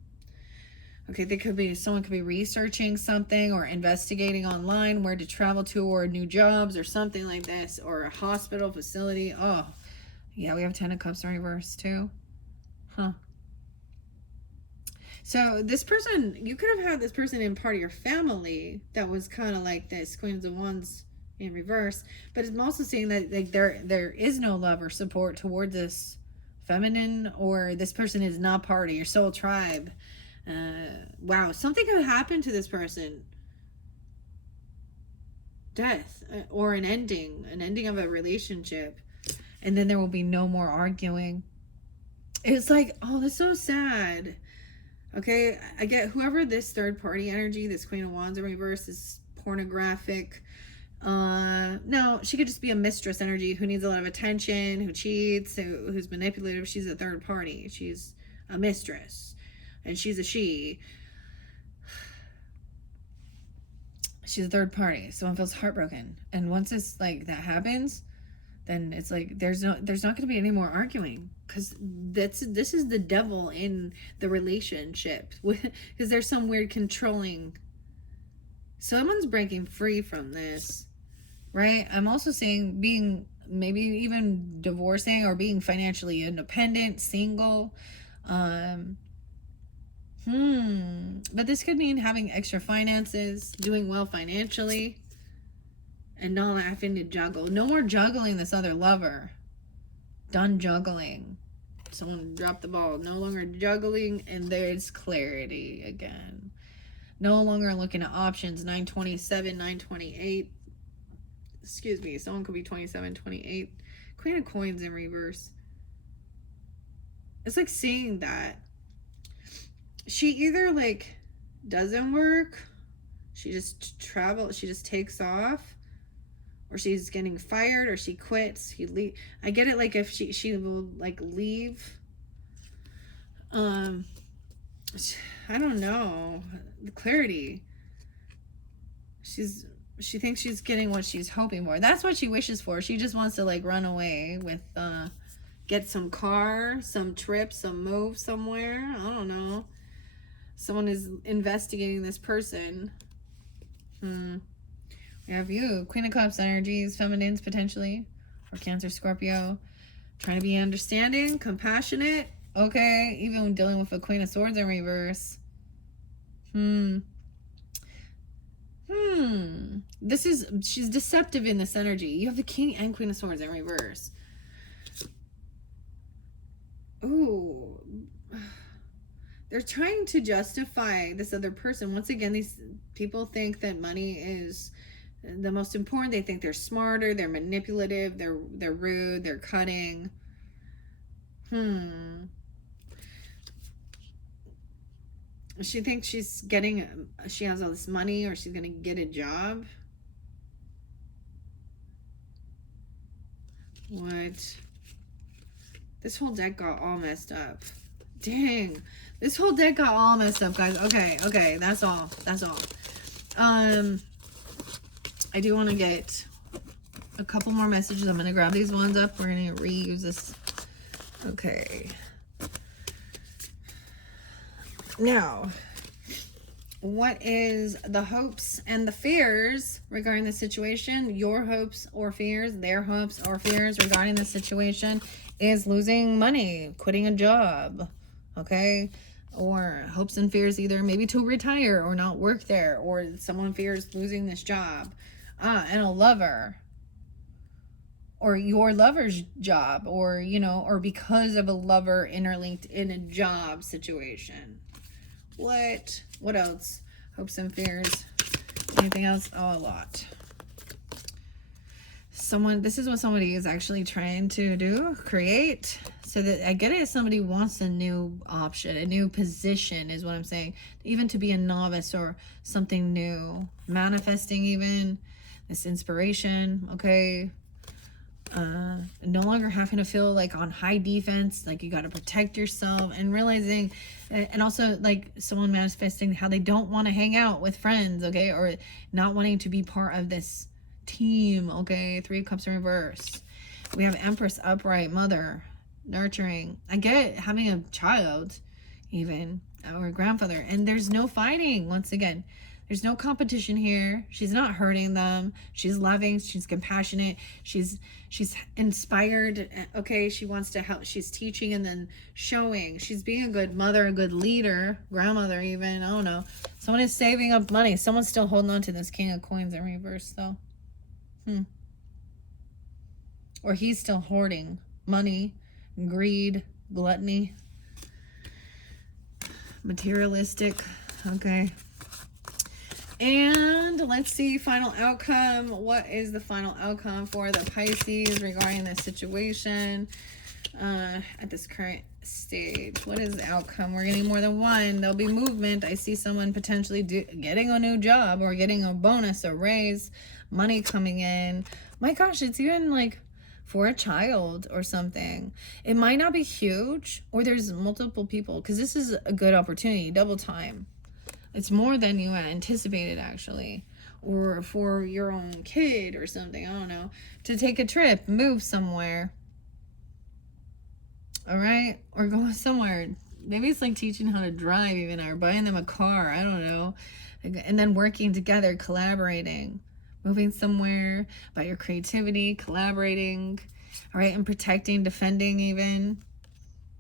Okay, someone could be researching something or investigating online where to travel to, or new jobs or something like this, or a hospital facility. Oh, yeah, we have 10 of Cups in reverse too. Huh. So this person, you could have had this person in part of your family that was kind of like this Queens of Wands in reverse, but I'm also seeing that like there is no love or support toward this feminine, or this person is not part of your soul tribe. Wow, something could happen to this person. Death, or an ending of a relationship, and then there will be no more arguing. It's like, oh, that's so sad. Okay, I get whoever this third party energy, this Queen of Wands in reverse, is pornographic. No, she could just be a mistress energy who needs a lot of attention, who cheats, who's manipulative. She's a third party. She's a mistress, and she's a she. She's a third party. Someone feels heartbroken, and once it's like that happens, then it's like there's not going to be any more arguing, because this is the devil in the relationship, because there's some weird controlling. Someone's breaking free from this, right? I'm also saying being, maybe even divorcing, or being financially independent, single. But this could mean having extra finances, doing well financially, and not having to juggle. No more juggling this other lover. Done juggling. Someone dropped the ball. No longer juggling, and there's clarity again. No longer looking at options. 927, 928. Excuse me. Someone could be 27, 28. Queen of Coins in reverse. It's like seeing that. She either like doesn't work, she just takes off, or she's getting fired, or she quits. I get it, like if she will like leave. I don't know. The clarity. She thinks she's getting what she's hoping for. That's what she wishes for. She just wants to like run away with get some car, some trip, some move somewhere. I don't know. Someone is investigating this person. We have you, Queen of Cups energies, feminines potentially, or Cancer, Scorpio, trying to be understanding, compassionate. Okay, even when dealing with a Queen of Swords in reverse. She's deceptive in this energy. You have the King and Queen of Swords in reverse. Ooh. they're trying to justify this other person. Once again, these people think that money is the most important. They think they're smarter, they're manipulative, they're rude, they're cutting. She thinks she has all this money, or she's gonna get a job. What? This whole deck got all messed up. Dang. This whole deck got all messed up, guys. Okay, that's all. I do want to get a couple more messages. I'm going to grab these ones up. We're going to reuse this. Okay. Now, what is the hopes and the fears regarding the situation? Your hopes or fears, their hopes or fears regarding the situation is losing money, quitting a job, okay? Or hopes and fears either maybe to retire or not work there, or someone fears losing this job. And a lover, or your lover's job, or, you know, or because of a lover interlinked in a job situation. What else? Hopes and fears. Anything else? Oh, a lot. This is what somebody is actually trying to do, create. So that I get it, somebody wants a new option, a new position is what I'm saying. Even to be a novice or something new. Manifesting even this inspiration, okay? No longer having to feel like on high defense, like you got to protect yourself, and realizing, and also like someone manifesting how they don't want to hang out with friends, okay? Or not wanting to be part of this team, okay? 3 of Cups in reverse. We have Empress upright, mother, nurturing. I get having a child even, or a grandfather, and there's no fighting. Once again, there's no competition here. She's not hurting them. She's loving, she's compassionate, she's inspired, okay? She wants to help. She's teaching and then showing. She's being a good mother, a good leader, grandmother even. I don't know. Someone is saving up money. Someone's still holding on to this King of Coins in reverse though. Or he's still hoarding money, greed, gluttony, materialistic, okay? And let's see, final outcome. What is the final outcome for the Pisces regarding this situation at this current stage? What is the outcome? We're getting more than one. There'll be movement. I see someone potentially getting a new job, or getting a bonus, a raise, money coming in. My gosh, it's even like for a child or something. It might not be huge, or there's multiple people, because this is a good opportunity, double time. It's more than you anticipated, actually. Or for your own kid or something, I don't know. To take a trip, move somewhere. All right? Or go somewhere. Maybe it's like teaching how to drive even, or buying them a car. I don't know. And then working together, collaborating. Moving somewhere, about your creativity, collaborating. All right? And protecting, defending even.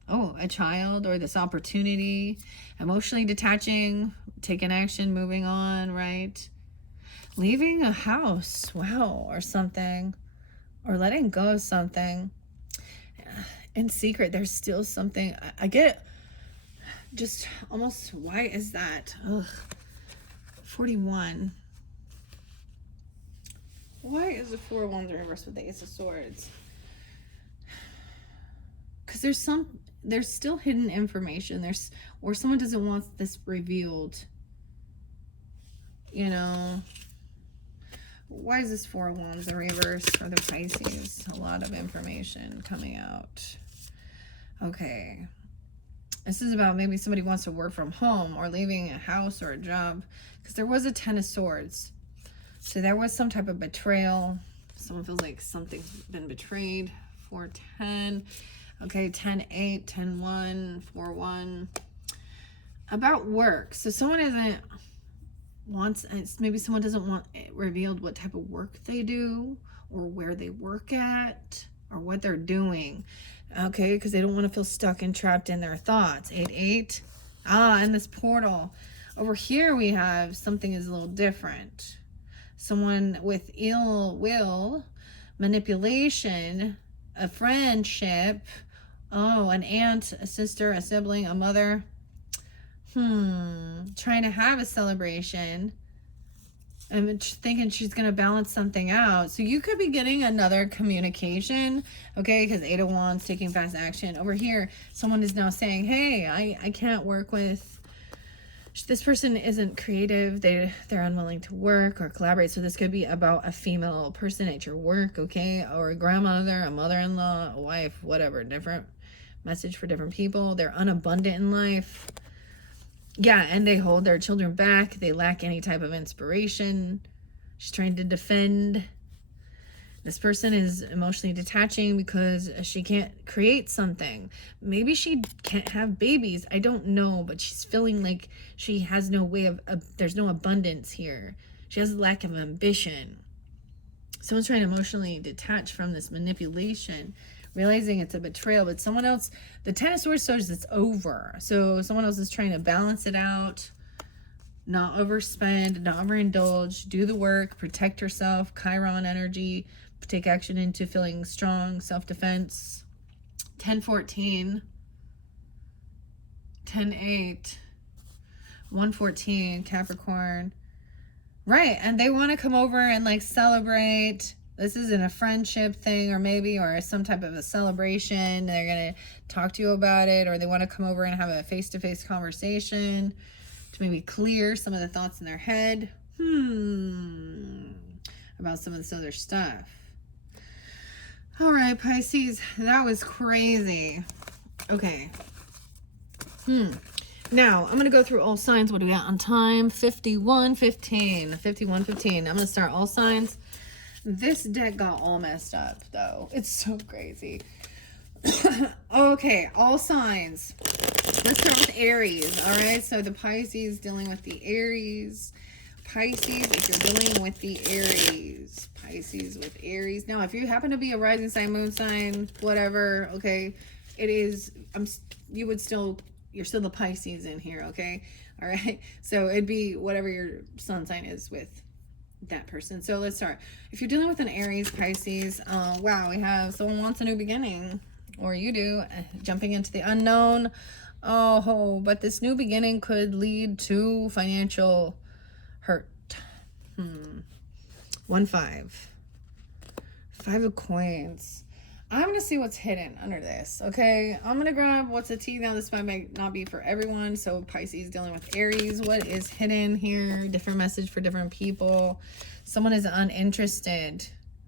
Oh, a child, or this opportunity. Emotionally detaching, taking action, moving on, right? Leaving a house, wow, or something. Or letting go of something. In secret, there's still something. I get just almost, why is that? Ugh. 41. Why is the 4 of Wands in reverse with the Ace of Swords? Because there's still hidden information. Or someone doesn't want this revealed. You know. Why is this 4 of Wands in reverse for the Pisces? A lot of information coming out. Okay. This is about maybe somebody wants to work from home, or leaving a house or a job. Because there was a 10 of Swords. So there was some type of betrayal. Someone feels like something's been betrayed. 4-10. Okay, 10-8, 10-1, 4-1. About work. So someone maybe someone doesn't want it revealed what type of work they do, or where they work at, or what they're doing. Okay, because they don't want to feel stuck and trapped in their thoughts. 8-8. And this portal. Over here we have something is a little different. Someone with ill will, manipulation, a friendship, an aunt, a sister, a sibling, a mother, Trying to have a celebration. I'm thinking she's going to balance something out. So you could be getting another communication, okay? Because Eight of Wands, taking fast action. Over here, someone is now saying, hey, I can't work with, this person isn't creative. They're unwilling to work or collaborate. So this could be about a female person at your work, okay? Or a grandmother, a mother-in-law, a wife, whatever. Different message for different people. They're unabundant in life. Yeah, and they hold their children back. They lack any type of inspiration. She's trying to defend. This person is emotionally detaching because she can't create something. Maybe she can't have babies. I don't know, but she's feeling like she has no way of there's no abundance here. She has a lack of ambition. Someone's trying to emotionally detach from this manipulation, realizing it's a betrayal, but someone else, the Ten of Swords shows it's over. So someone else is trying to balance it out, not overspend, not overindulge, do the work, protect herself, Chiron energy, take action into feeling strong, self-defense. 10-14, 10-8, 114, Capricorn. Right, and they want to come over and like celebrate. This isn't a friendship thing or some type of a celebration. They're going to talk to you about it, or they want to come over and have a face-to-face conversation to maybe clear some of the thoughts in their head. About some of this other stuff. All right, Pisces, that was crazy. Okay. Now, I'm going to go through all signs. What do we got on time? 51-15. 51-15. I'm going to start all signs. This deck got all messed up, though. It's so crazy. Okay, all signs. Let's start with Aries, all right? So the Pisces dealing with the Aries. Pisces, if you're dealing with the Aries. Pisces with Aries. Now, if you happen to be a rising sign, moon sign, whatever, okay, it is, you're still the Pisces in here, okay? All right? So it'd be whatever your sun sign is with that person. So let's start. If you're dealing with an Aries, Pisces, wow, we have someone wants a new beginning, or you do, jumping into the unknown. Oh, but this new beginning could lead to financial hurt. 1-5. 5 of coins. I'm going to see what's hidden under this, okay? I'm going to grab what's a tea. Now, this might not be for everyone. So, Pisces dealing with Aries. What is hidden here? Different message for different people. Someone is uninterested,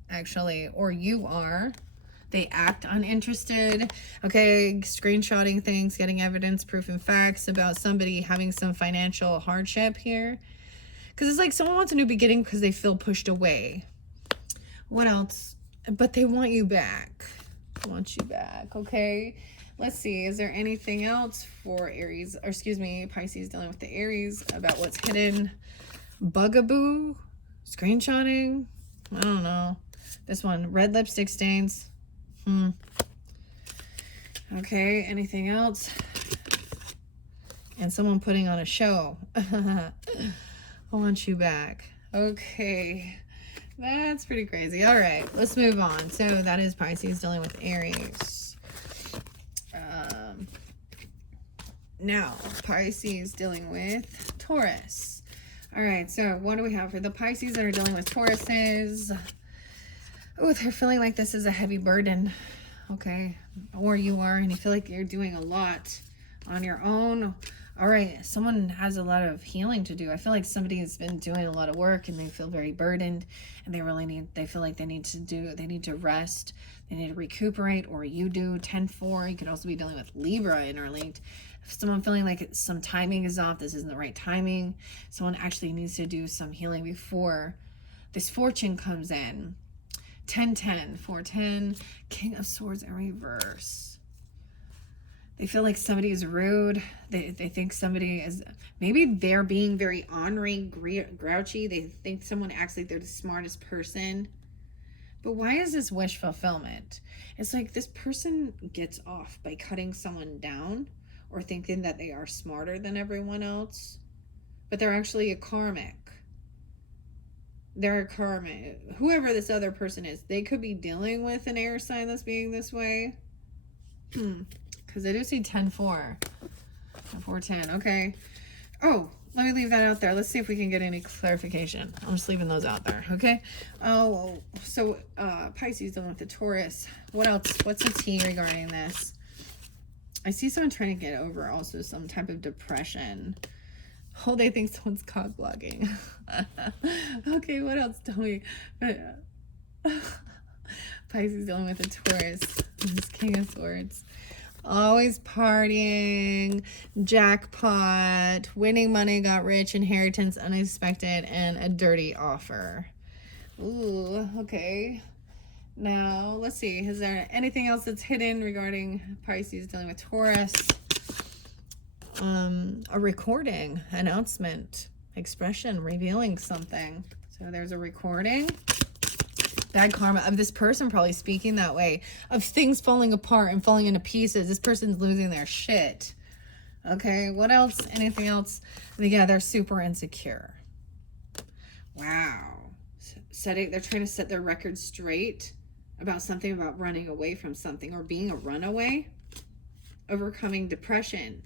actually, or you are. They act uninterested, okay? Screenshotting things, getting evidence, proof, and facts about somebody having some financial hardship here. Because it's like someone wants a new beginning because they feel pushed away. What else? But they want you back. Want you back, okay? Let's see. Is there anything else for Aries? Or excuse me, Pisces dealing with the Aries about what's hidden? Bugaboo? Screenshotting? I don't know. This one. Red lipstick stains. Okay. Anything else? And someone putting on a show. I want you back. Okay. That's pretty crazy. All right, let's move on. So that is Pisces dealing with Aries. Now, Pisces dealing with Taurus. All right, so what do we have for the Pisces that are dealing with Tauruses? Oh, they're feeling like this is a heavy burden. Okay, or you are, and you feel like you're doing a lot on your own. All right, someone has a lot of healing to do. I feel like somebody has been doing a lot of work and they feel very burdened, and they feel like they need to rest, they need to recuperate, or you do. 10-4, you could also be dealing with Libra interlinked. If someone feeling like some timing is off, this isn't the right timing, someone actually needs to do some healing before this fortune comes in. 10-10, 4-10, King of Swords in reverse. They feel like somebody is rude. They think somebody is, maybe they're being very ornery, grouchy. They think someone acts like they're the smartest person. But why is this wish fulfillment? It's like this person gets off by cutting someone down or thinking that they are smarter than everyone else. But they're actually a karmic. They're a karmic. Whoever this other person is, they could be dealing with an air sign that's being this way. Because I do see 10-4. 410. Okay. Oh, let me leave that out there. Let's see if we can get any clarification. I'm just leaving those out there. Okay. Oh, so Pisces dealing with the Taurus. What else? What's the tea regarding this? I see someone trying to get over also some type of depression. Oh, they think someone's cock blocking. Okay, what else? Tell me. Pisces dealing with a Taurus. This King of Swords. Always partying, jackpot, winning money, got rich, inheritance, unexpected, and a dirty offer. Ooh, okay. Now, let's see. Is there anything else that's hidden regarding Pisces dealing with Taurus? A recording, announcement, expression, revealing something. So there's a recording. Bad karma of this person probably speaking that way, of things falling apart and falling into pieces. This person's losing their shit. Okay, what else? Anything else? Yeah, they're super insecure. Wow. They're trying to set their record straight about something, about running away from something or being a runaway. Overcoming depression.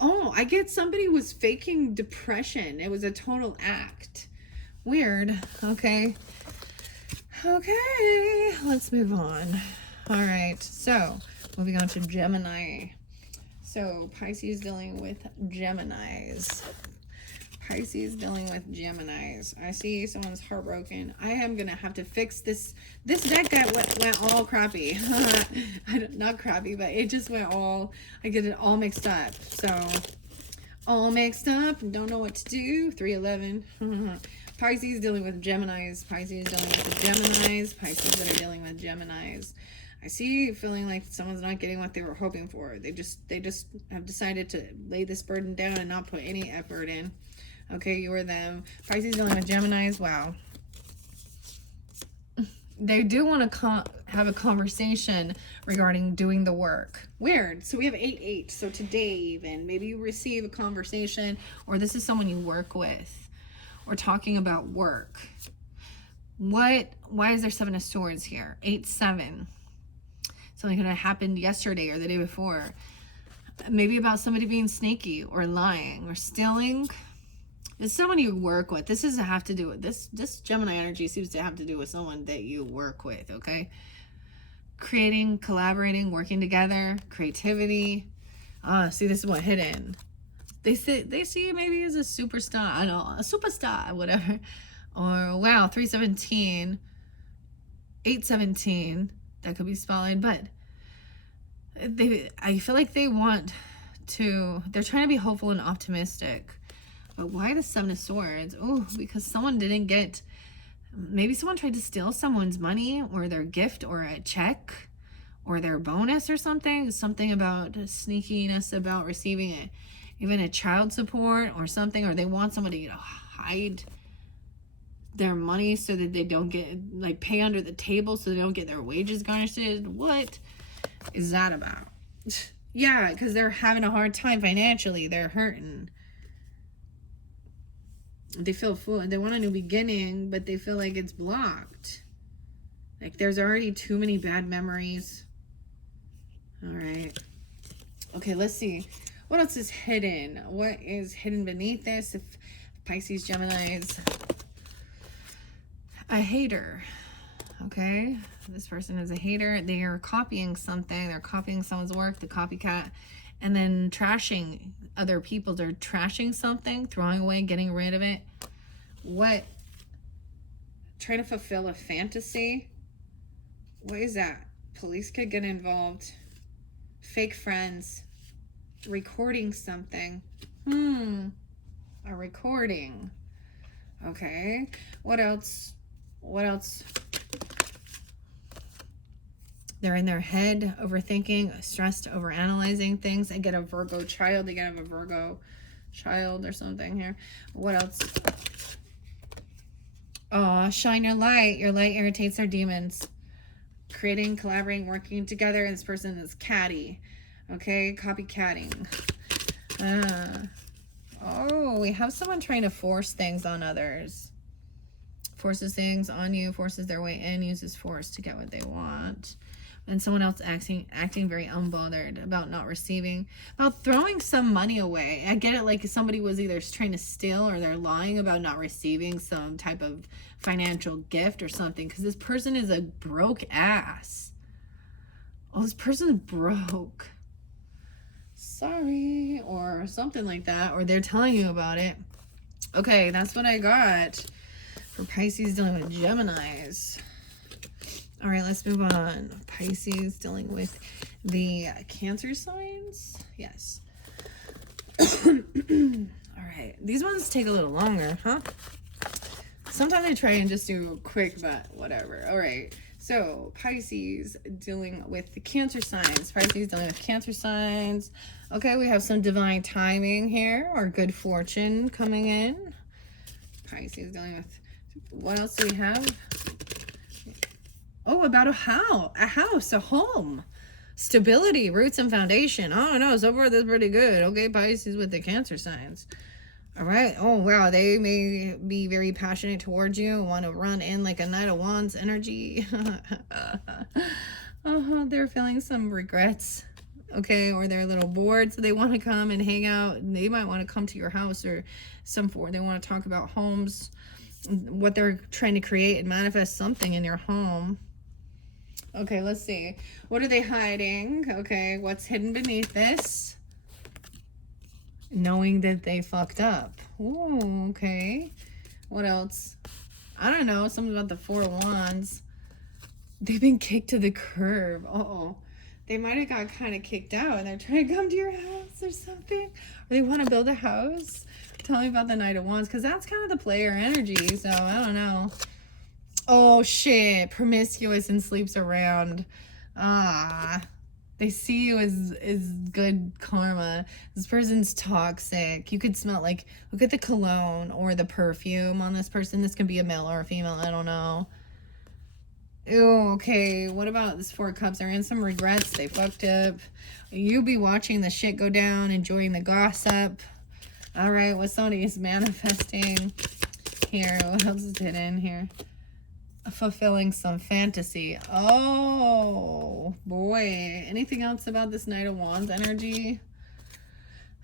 Oh, I get somebody was faking depression. It was a total act. Weird. Okay. Okay. Let's move on. All right. So, moving on to Gemini. So, Pisces dealing with Geminis. Pisces dealing with Geminis. I see someone's heartbroken. I am going to have to fix this. This deck went all crappy. Not crappy, but it just went all, I get it all mixed up. So, all mixed up. Don't know what to do. 311. Pisces dealing with Geminis. Pisces dealing with the Geminis. Pisces that are dealing with Geminis. I see you feeling like someone's not getting what they were hoping for. They just have decided to lay this burden down and not put any effort in. Okay, you or them. Pisces dealing with Geminis. Wow. They do want to have a conversation regarding doing the work. Weird. So we have 8-8. So today even, maybe you receive a conversation, or this is someone you work with, or talking about work. Why is there 7 of Swords here? 8-7. Something could have happened yesterday or the day before. Maybe about somebody being sneaky or lying or stealing. It's someone you work with. This doesn't have to do with this Gemini energy seems to have to do with someone that you work with, okay? Creating, collaborating, working together, creativity. See, this is what hidden. They see you maybe as a superstar. I don't know, a superstar, whatever. Or wow, 317, 817. That could be spelling, but I feel like they're trying to be hopeful and optimistic. But why the 7 of Swords? Oh, because someone didn't get, maybe someone tried to steal someone's money or their gift or a check or their bonus or something. Something about sneakiness about receiving it. Even a child support or something, or they want somebody to hide their money so that they don't get, like, pay under the table so they don't get their wages garnished. What is that about? Yeah, because they're having a hard time financially. They're hurting. They feel full. They want a new beginning, but they feel like it's blocked. Like there's already too many bad memories. All right. Okay, let's see. What else is hidden? What is hidden beneath this? If Pisces, Geminis. A hater. Okay. This person is a hater. They are copying something. They're copying someone's work, the copycat, and then trashing other people. They're trashing something, throwing away, getting rid of it. What? Trying to fulfill a fantasy? What is that? Police could get involved. Fake friends. Recording something. A recording. Okay. What else? What else? They're in their head, overthinking, stressed, overanalyzing things. They get a Virgo child. They get a Virgo child or something here. What else? Oh, shine your light. Your light irritates our demons. Creating, collaborating, working together. This person is catty. Okay, copycatting. Oh, we have someone trying to force things on others. Forces things on you, forces their way in, uses force to get what they want. and someone else acting very unbothered about not receiving, about throwing some money away. I get it, like somebody was either trying to steal or they're lying about not receiving some type of financial gift or something, because this person is a broke ass. Oh, this person's broke. Sorry, or something like that, or they're telling you about it. Okay, that's what I got for Pisces dealing with Geminis. All right, let's move on. Pisces dealing with the Cancer signs. Yes. All right, these ones take a little longer, huh? Sometimes I try and just do quick, but whatever. All right, so Pisces dealing with the Cancer signs. Pisces dealing with Cancer signs. Okay, we have some divine timing here, or good fortune coming in. Pisces dealing with, what else do we have? Oh, about a house, a home, stability, roots and foundation. Oh no, so far that's pretty good. Okay, Pisces with the Cancer signs. All right. Oh wow, they may be very passionate towards you, want to run in like a Knight of Wands energy. They're feeling some regrets. Okay, or they're a little bored, so they want to come and hang out. They might want to come to your house or they want to talk about homes, what they're trying to create and manifest something in your home. Okay, let's see. What are they hiding? Okay, what's hidden beneath this? Knowing that they fucked up. Ooh, okay. What else? I don't know. Something about the Four of Wands. They've been kicked to the curb. Uh-oh. They might have got kind of kicked out and they're trying to come to your house or something. Or they want to build a house. Tell me about the Knight of Wands, because that's kind of the player energy, so I don't know. Oh shit, promiscuous and sleeps around. They see you as good karma. This person's toxic. You could smell, like, look at the cologne or the perfume on this person. This could be a male or a female, I don't know. Ew, okay, what about this Four of Cups? They're in some regrets. They fucked up. You be watching the shit go down, enjoying the gossip. All right, what somebody is manifesting here. What else is hidden here? Fulfilling some fantasy. Oh, boy. Anything else about this Knight of Wands energy?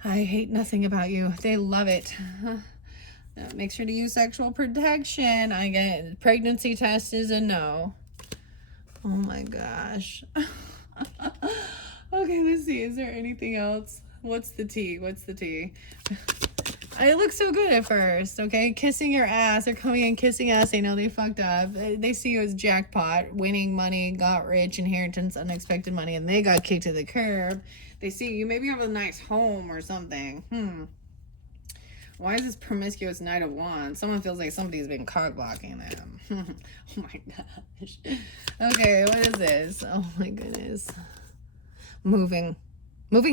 I hate nothing about you. They love it. Make sure to use sexual protection. I get pregnancy test is a no. Oh my gosh. Okay, let's see. Is there anything else? What's the tea? What's the tea? It looks so good at first, okay? Kissing your ass. They're coming in kissing ass. They know they fucked up. They see you as jackpot, winning money, got rich, inheritance, unexpected money, and they got kicked to the curb. They see you maybe have a nice home or something. Why is this promiscuous Knight of Wands? Someone feels like somebody's been cock blocking them. Oh my gosh. Okay, what is this? Oh my goodness. Moving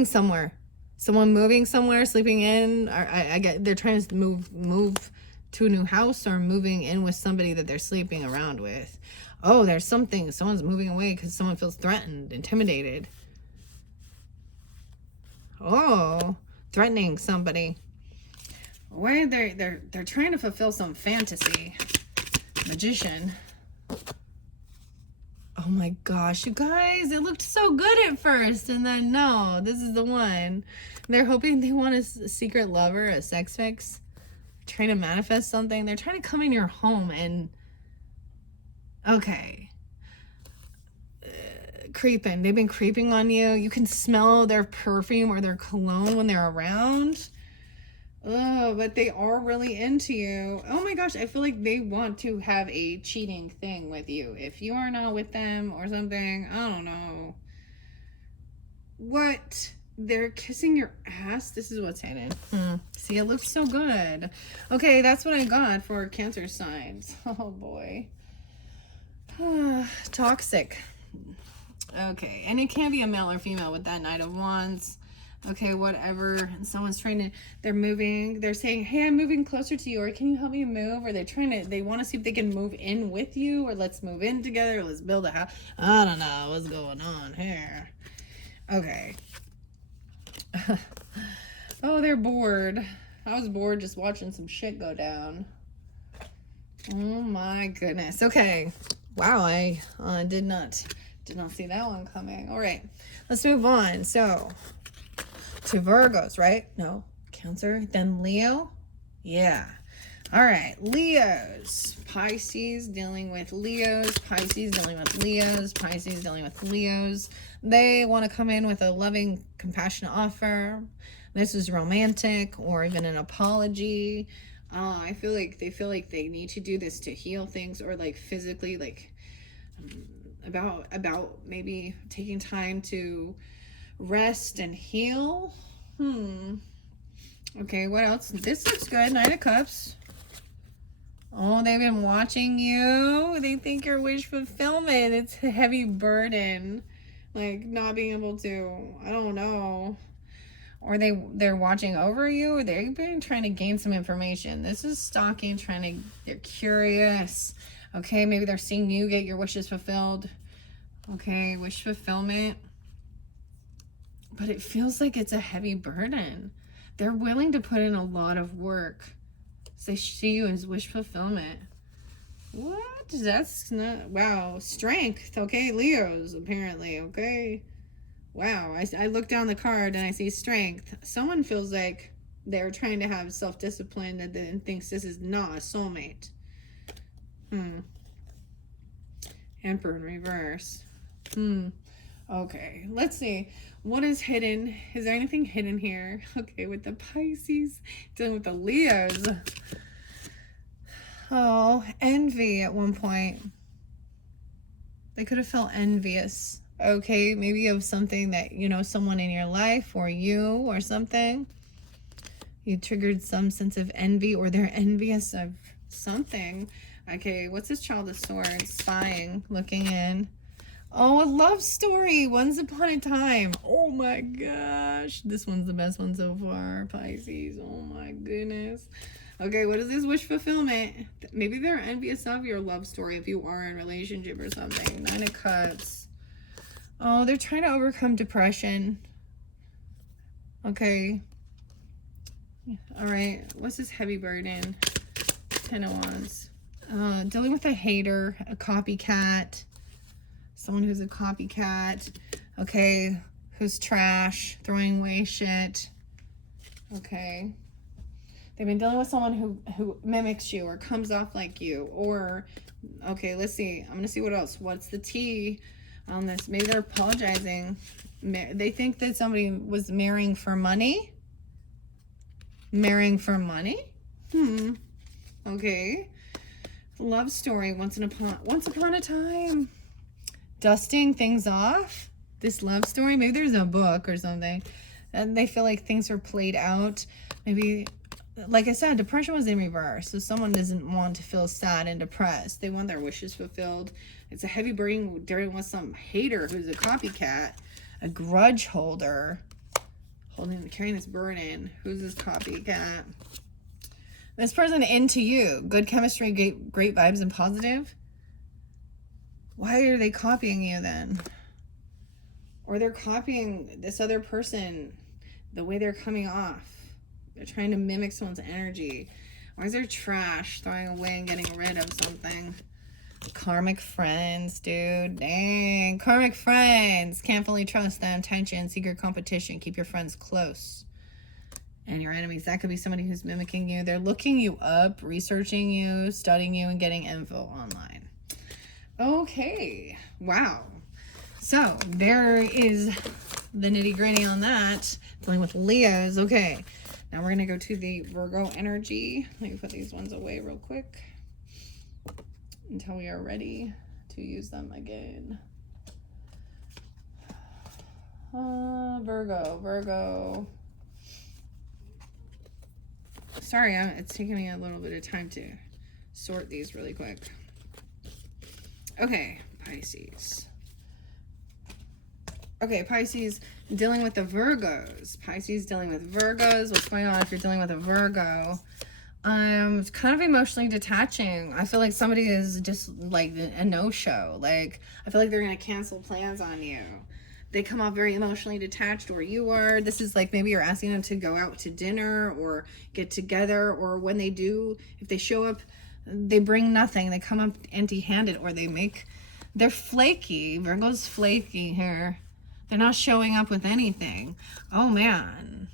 somewhere. Someone moving somewhere, sleeping in. Or I get they're trying to move to a new house, or moving in with somebody that they're sleeping around with. Oh, there's something. Someone's moving away because someone feels threatened, intimidated. Oh, threatening somebody. Why they're trying to fulfill some fantasy. Magician. Oh my gosh, you guys, it looked so good at first, and then no, this is the one. They're hoping they want a secret lover, a sex fix, trying to manifest something. They're trying to come in your home and, okay, creeping. They've been creeping on you. You can smell their perfume or their cologne when they're around. Oh, but they are really into you. Oh my gosh, I feel like they want to have a cheating thing with you. If you are not with them or something, I don't know. What? They're kissing your ass? This is what's hidden. See, it looks so good. Okay, that's what I got for Cancer signs. Oh boy. Toxic. Okay, and it can be a male or female with that Knight of Wands. Okay, whatever. Someone's trying to, they're saying, hey, I'm moving closer to you, or can you help me move? Or they want to see if they can move in with you, or let's move in together, or let's build a house. I don't know what's going on here. Okay. Oh, they're bored. I was bored just watching some shit go down. Oh my goodness. Okay. Wow, I did not Did not see that one coming. All right, let's move on. So, to Virgos, right? No, Cancer, then Leo. Yeah. All right, Leos. Pisces dealing with Leos. Pisces dealing with Leos. Pisces dealing with Leos. They want to come in with a loving, compassionate offer. This is romantic or even an apology. I feel like they need to do this to heal things, or like physically, like about maybe taking time to rest and heal. Okay, what else? This looks good. Nine of Cups. Oh, they've been watching you. They think your wish fulfillment. It's a heavy burden. Like not being able to, I don't know. Or they're watching over you. They've been trying to gain some information. This is stalking, they're curious. Okay, maybe they're seeing you get your wishes fulfilled. Okay, wish fulfillment. But it feels like it's a heavy burden. They're willing to put in a lot of work. So they see you as wish fulfillment. What? That's not, wow. Strength. Okay, Leos, apparently. Okay. Wow. I look down the card and I see strength. Someone feels like they're trying to have self-discipline and thinks this is not a soulmate. Emperor in reverse. Okay, let's see. What is hidden? Is there anything hidden here? Okay, with the Pisces, dealing with the Leos. Oh, envy at one point. They could have felt envious. Okay, maybe of something that, you know, someone in your life or you or something. You triggered some sense of envy, or they're envious of something. Okay, what's this Child of Swords? Spying, looking in. Oh, a love story. Once upon a time. Oh my gosh. This one's the best one so far. Pisces. Oh my goodness. Okay, what is this wish fulfillment? Maybe they're envious of your love story if you are in a relationship or something. Nine of Cups. Oh, they're trying to overcome depression. Okay. All right. What's this heavy burden? Ten of Wands. Dealing with a hater, a copycat. Someone who's a copycat. Okay. Who's trash, throwing away shit. Okay. They've been dealing with someone who mimics you or comes off like you. Or, okay, let's see. I'm going to see what else. What's the tea on this? Maybe they're apologizing. They think that somebody was marrying for money. Marrying for money? Okay. Love story. Once upon a time. Dusting things off. This love story. Maybe there's a book or something. And they feel like things are played out. Maybe, like I said, depression was in reverse. So someone doesn't want to feel sad and depressed. They want their wishes fulfilled. It's a heavy burden dealing with some hater who's a copycat. A grudge holder. Carrying this burden. Who's this copycat? This person into you. Good chemistry, great vibes, and positive. Why are they copying you then? Or they're copying this other person, the way they're coming off. They're trying to mimic someone's energy. Why is there trash, throwing away and getting rid of something? Karmic friends, dude. Dang. Karmic friends. Can't fully trust them. Tension, secret competition. Keep your friends close. And your enemies. That could be somebody who's mimicking you. They're looking you up, researching you, studying you, and getting info online. Okay, wow. So there is the nitty gritty on that. Dealing with Leos. Okay, now we're gonna go to the Virgo energy. Let me put these ones away real quick until we are ready to use them again. Virgo. Sorry, it's taking me a little bit of time to sort these really quick. Okay, Pisces. Okay, Pisces, dealing with the Virgos. Pisces dealing with Virgos. What's going on if you're dealing with a Virgo? It's kind of emotionally detaching. I feel like somebody is just like a no-show. Like, I feel like they're going to cancel plans on you. They come off very emotionally detached, or you are. This is like maybe you're asking them to go out to dinner or get together, or when they do, if they show up, they bring nothing. They come up empty-handed, or they make They're flaky. Virgo's flaky here. They're not showing up with anything. Oh, man.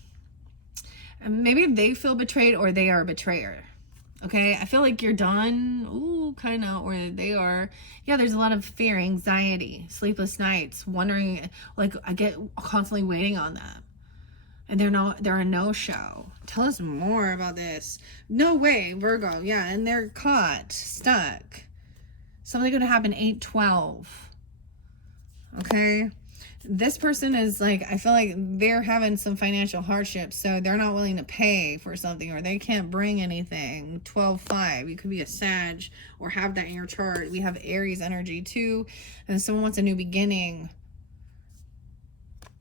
Maybe they feel betrayed or they are a betrayer. Okay, I feel like you're done. Ooh, kind of, or they are. Yeah, there's a lot of fear, anxiety, sleepless nights, wondering, like, I get constantly waiting on them. And they're a no-show. Tell us more about this. No way, Virgo. Yeah, and they're caught, stuck. Something going to happen 8/12. Okay? This person is like, I feel like they're having some financial hardship, so they're not willing to pay for something, or they can't bring anything. 12/5. You could be a Sag or have that in your chart. We have Aries energy too, and someone wants a new beginning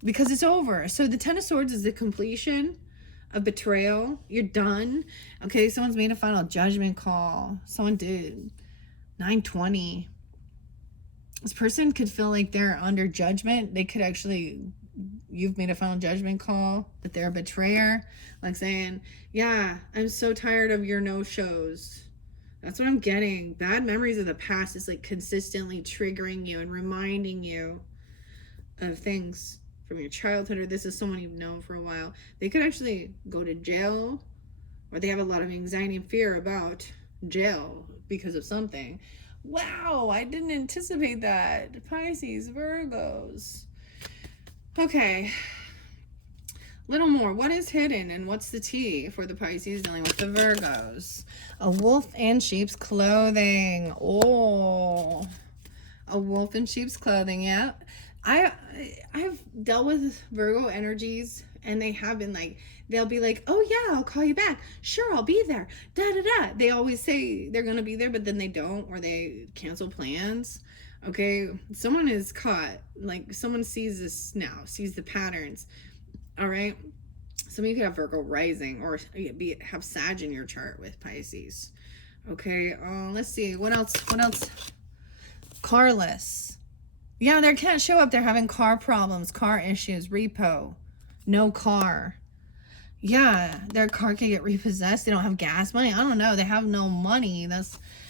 because it's over. So the Ten of Swords is the completion of betrayal. You're done. Okay, someone's made a final judgment call. Someone did. 9/20. This person could feel like they're under judgment. They could actually, you've made a final judgment call that they're a betrayer. Like saying, yeah, I'm so tired of your no-shows. That's what I'm getting. Bad memories of the past is like consistently triggering you and reminding you of things from your childhood, or this is someone you've known for a while. They could actually go to jail, or they have a lot of anxiety and fear about jail because of something. Wow, I didn't anticipate that. Pisces, Virgos. Okay. Little more. What is hidden and what's the tea for the Pisces dealing with the Virgos? A wolf in sheep's clothing. Oh. A wolf in sheep's clothing, yeah. I've dealt with Virgo energies, and they have been like, they'll be like, oh yeah, I'll call you back. Sure, I'll be there. Da da da. They always say they're gonna be there, but then they don't, or they cancel plans. Okay, someone is caught. Like, someone sees this now, sees the patterns. All right. Some of you could have Virgo rising, or have Sag in your chart with Pisces. Okay. Let's see. What else? What else? Carless. Yeah, they can't show up. They're having car problems, car issues, repo, no car. Yeah, their car can get repossessed. They don't have gas money. I don't know. They have no money.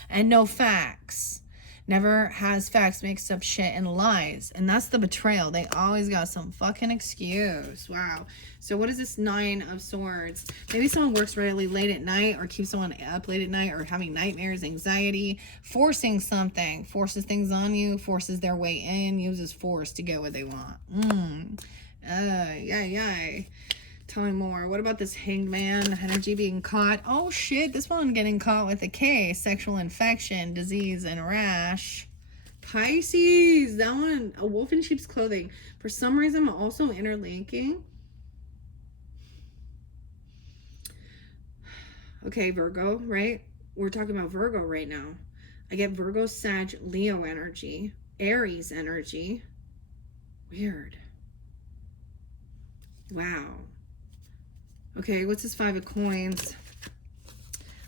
And no facts. Never has facts, makes up shit and lies. And that's the betrayal. They always got some fucking excuse. Wow. So what is this 9 of Swords? Maybe someone works really late at night, or keeps someone up late at night, or having nightmares, anxiety, forcing something, forces things on you, forces their way in, uses force to get what they want. Yay. Tell me more. What about this Hanged Man energy being caught? Oh shit, this one getting caught with a K. Sexual infection, disease, and rash. Pisces, that one, a wolf in sheep's clothing. For some reason, I'm also interlinking. Okay, Virgo, right? We're talking about Virgo right now. I get Virgo, Sag, Leo energy, Aries energy. Weird. Wow. Okay, what's this 5 of Coins?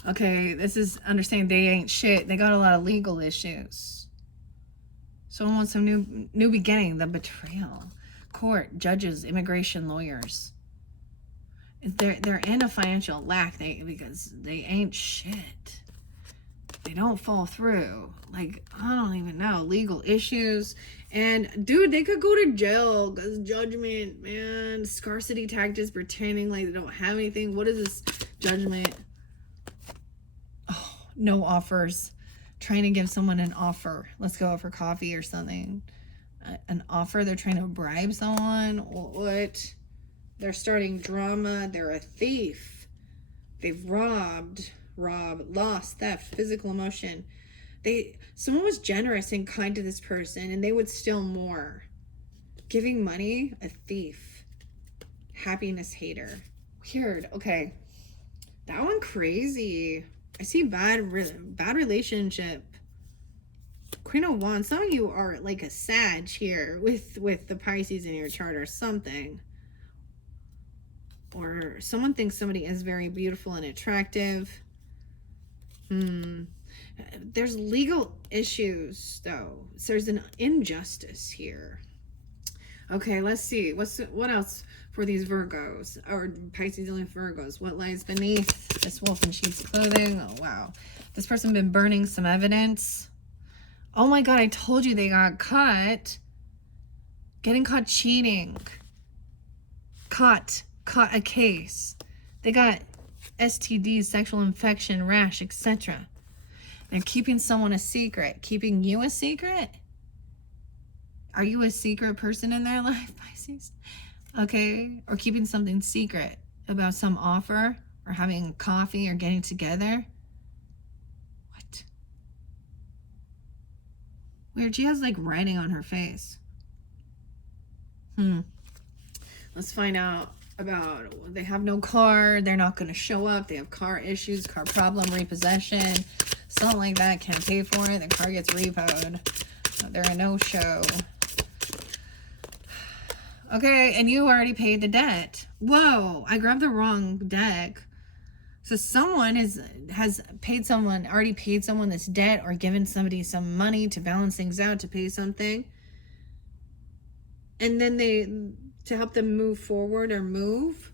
Okay, this is understanding they ain't shit. They got a lot of legal issues. Someone wants some new beginning. The betrayal. Court, judges, immigration, lawyers. They're in a financial lack because they ain't shit. They don't fall through. Like, I don't even know. Legal issues. And, dude, they could go to jail because judgment, man. Scarcity tactics, pretending like they don't have anything. What is this judgment? Oh, no offers. Trying to give someone an offer. Let's go out for coffee or something. An offer? They're trying to bribe someone? What? They're starting drama. They're a thief. They've robbed, lost, theft, physical emotion. Someone was generous and kind to this person, and they would steal more. Giving money, a thief. Happiness hater. Weird. Okay. That one crazy. I see bad relationship. Queen of Wands. Some of you are like a Sag here with the Pisces in your chart or something. Or someone thinks somebody is very beautiful and attractive. There's legal issues, though. So there's an injustice here. Okay, let's see. What else for these Virgos? Or Pisces dealing with Virgos. What lies beneath this wolf in sheep's clothing? Oh, wow. This person been burning some evidence. Oh my God, I told you they got caught. Getting caught cheating. Caught a case. They got STDs, sexual infection, rash, etc. They're keeping someone a secret. Keeping you a secret? Are you a secret person in their life, Pisces? Okay. Or keeping something secret about some offer or having coffee or getting together. What? Weird. She has like writing on her face. Let's find out about, they have no car. They're not going to show up. They have car issues, car problem, repossession, something like that. Can't pay for it. The car gets repoed. They're a no-show. Okay, and you already paid the debt. Whoa, I grabbed the wrong deck. So someone has paid someone, already paid someone this debt or given somebody some money to balance things out, to pay something. And then to help them move forward or move.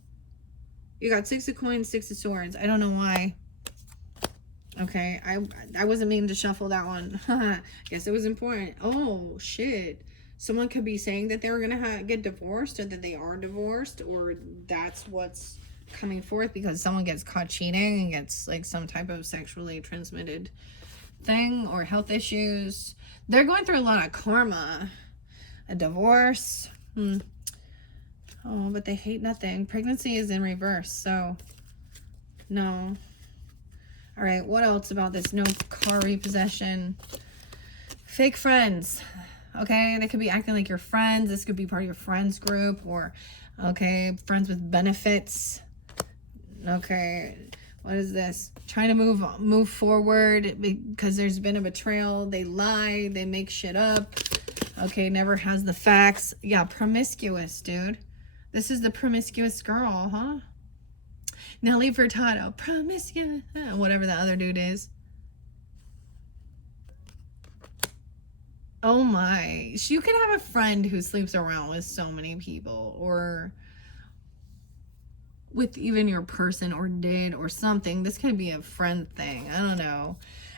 You got 6 of coins, 6 of swords. I don't know why. Okay, I wasn't meaning to shuffle that one. Guess it was important. Oh, shit. Someone could be saying that they were going to get divorced, or that they are divorced, or that's what's coming forth because someone gets caught cheating and gets like some type of sexually transmitted thing or health issues. They're going through a lot of karma. A divorce. Oh, but they hate nothing. Pregnancy is in reverse, so no. All right, what else about this no car repossession? Fake friends. Okay, they could be acting like your friends. This could be part of your friends group, or okay, friends with benefits. Okay, what is this? Trying to move forward because there's been a betrayal. They lie, they make shit up. Okay, never has the facts. Yeah, promiscuous, dude. This is the promiscuous girl, huh? Nelly Furtado, promiscuous, whatever the other dude is. Oh my. You could have a friend who sleeps around with so many people, or with even your person, or did, or something. This could be a friend thing. I don't know.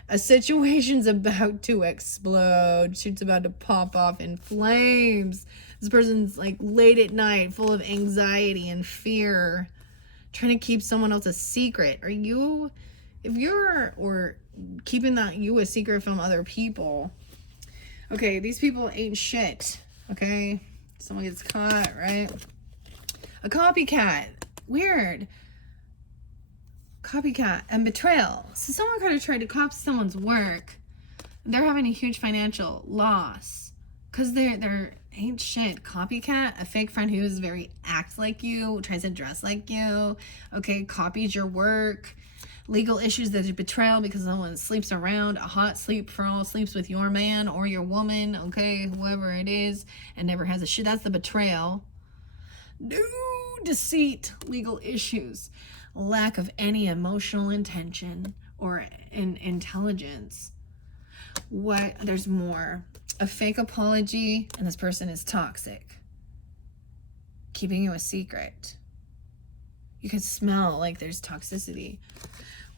A situation's about to explode. Shit's about to pop off in flames. This person's like late at night, full of anxiety and fear, trying to keep someone else a secret. Are you, if you're, or keeping that you a secret from other people? Okay, these people ain't shit. Okay, someone gets caught, right? A copycat. Weird. Copycat and betrayal. So someone kind of tried to copy someone's work. They're having a huge financial loss because they're ain't shit. Copycat, a fake friend who is very acts like you, tries to dress like you. Okay, copies your work. Legal issues, that is betrayal because someone sleeps around. A hot sleep for all, sleeps with your man or your woman. Okay, whoever it is, and never has a shit. That's the betrayal. No, deceit, legal issues, lack of any emotional intention or intelligence. What? There's more. A fake apology, and this person is toxic, keeping you a secret. You can smell like there's toxicity.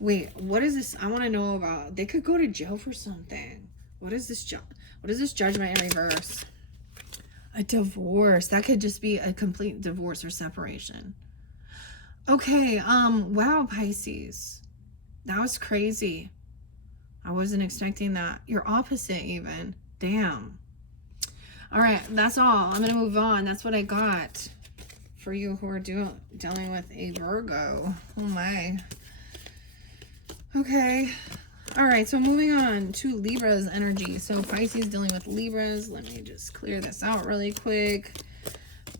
Wait, what is this? I want to know about. They could go to jail for something. What is this? What is this judgment in reverse? A divorce. That could just be a complete divorce or separation. Okay, wow, Pisces. That was crazy. I wasn't expecting that. You're opposite even. Damn. All right, that's all. I'm going to move on. That's what I got for you who are dealing with a Virgo. Oh my. Okay. All right, so moving on to Libra's energy. So Pisces dealing with Libras. Let me just clear this out really quick.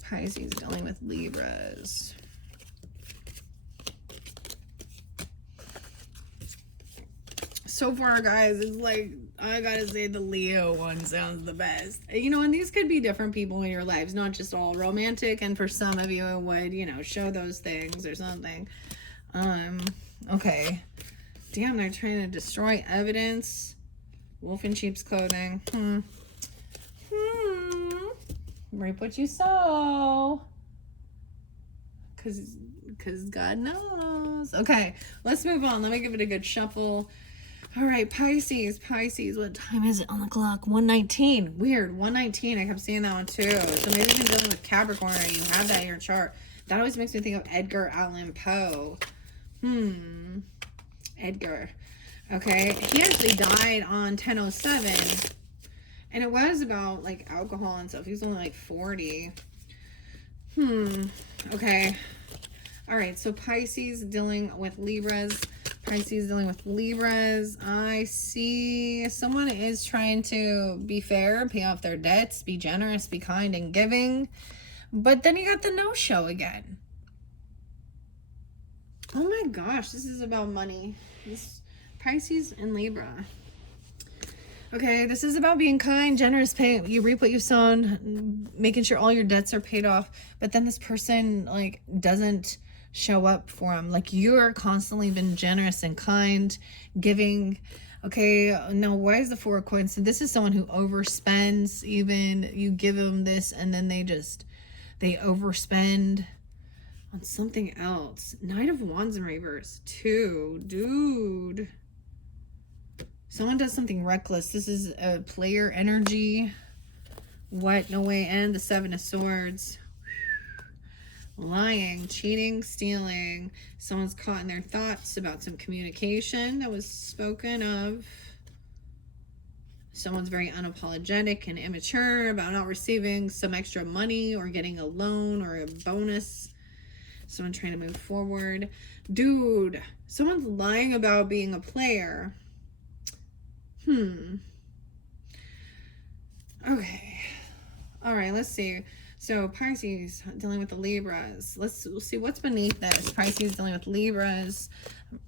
Pisces dealing with Libras. So far, guys, it's like, I gotta say the Leo one sounds the best. You know, and these could be different people in your lives, not just all romantic. And for some of you, it would, you know, show those things or something. Okay. Damn, they're trying to destroy evidence. Wolf in sheep's clothing. Reap what you sow. Cause God knows. Okay, let's move on. Let me give it a good shuffle. All right, Pisces. Pisces, what time is it on the clock? 1:19. Weird, 1:19. I kept seeing that one too. So maybe you've been dealing with Capricorn or you have that in your chart. That always makes me think of Edgar Allan Poe. Edgar. Okay, he actually died on 10:07. And it was about like alcohol and stuff. He was only like 40. Okay. All right, so Pisces dealing with Libras. Pisces dealing with Libras. I see someone is trying to be fair, pay off their debts, be generous, be kind and giving. But then you got the no-show again. Oh my gosh, this is about money. This Pisces and Libra. Okay, this is about being kind, generous, pay. You reap what you've sown, making sure all your debts are paid off. But then this person like doesn't show up for them. Like you're constantly been generous and kind, giving. Okay, now why is the Four of Coins? So this is someone who overspends. Even you give them this and then they overspend on something else. Knight of Wands in reverse too, dude. Someone does something reckless. This is a player energy. What? No way. And the Seven of Swords. Lying, cheating, stealing. Someone's caught in their thoughts about some communication that was spoken of. Someone's very unapologetic and immature about not receiving some extra money or getting a loan or a bonus. Someone trying to move forward. Dude, someone's lying about being a player. Okay. All right, let's see. So Pisces dealing with the Libras. Let's see what's beneath this. Pisces dealing with Libras.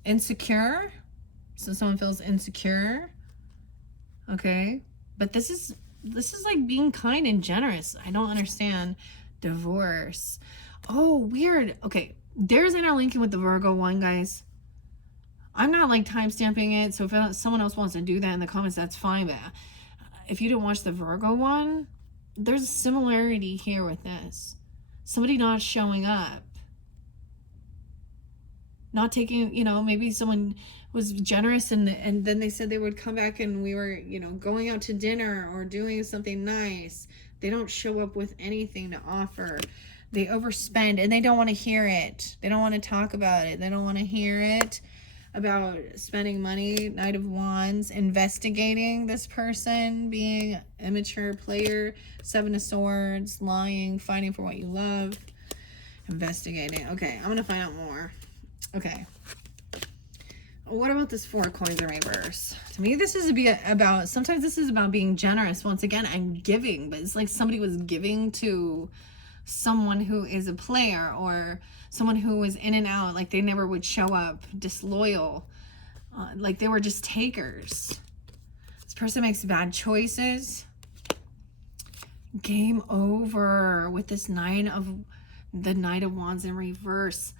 Insecure. So someone feels insecure. Okay. But this is like being kind and generous. I don't understand. Divorce. Oh, weird. Okay. There's interlinking with the Virgo one, guys. I'm not like time stamping it. So if someone else wants to do that in the comments, that's fine. But if you didn't watch the Virgo one, there's a similarity here with this. Somebody not showing up. Not taking, maybe someone was generous and then they said they would come back and we were, going out to dinner or doing something nice. They don't show up with anything to offer. They overspend and they don't want to hear it. They don't want to talk about it. They don't want to hear it about spending money. Knight of Wands, investigating this person, being immature player. Seven of Swords, lying, fighting for what you love, investigating. Okay, I'm going to find out more. Okay. What about this Four of Coins in reverse? To me, this is about, sometimes this is about being generous. Once again, I'm giving, but it's like somebody was giving to someone who is a player or someone who was in and out, like they never would show up, disloyal, like they were just takers. This person makes bad choices. Game over with this Knight of Wands in reverse.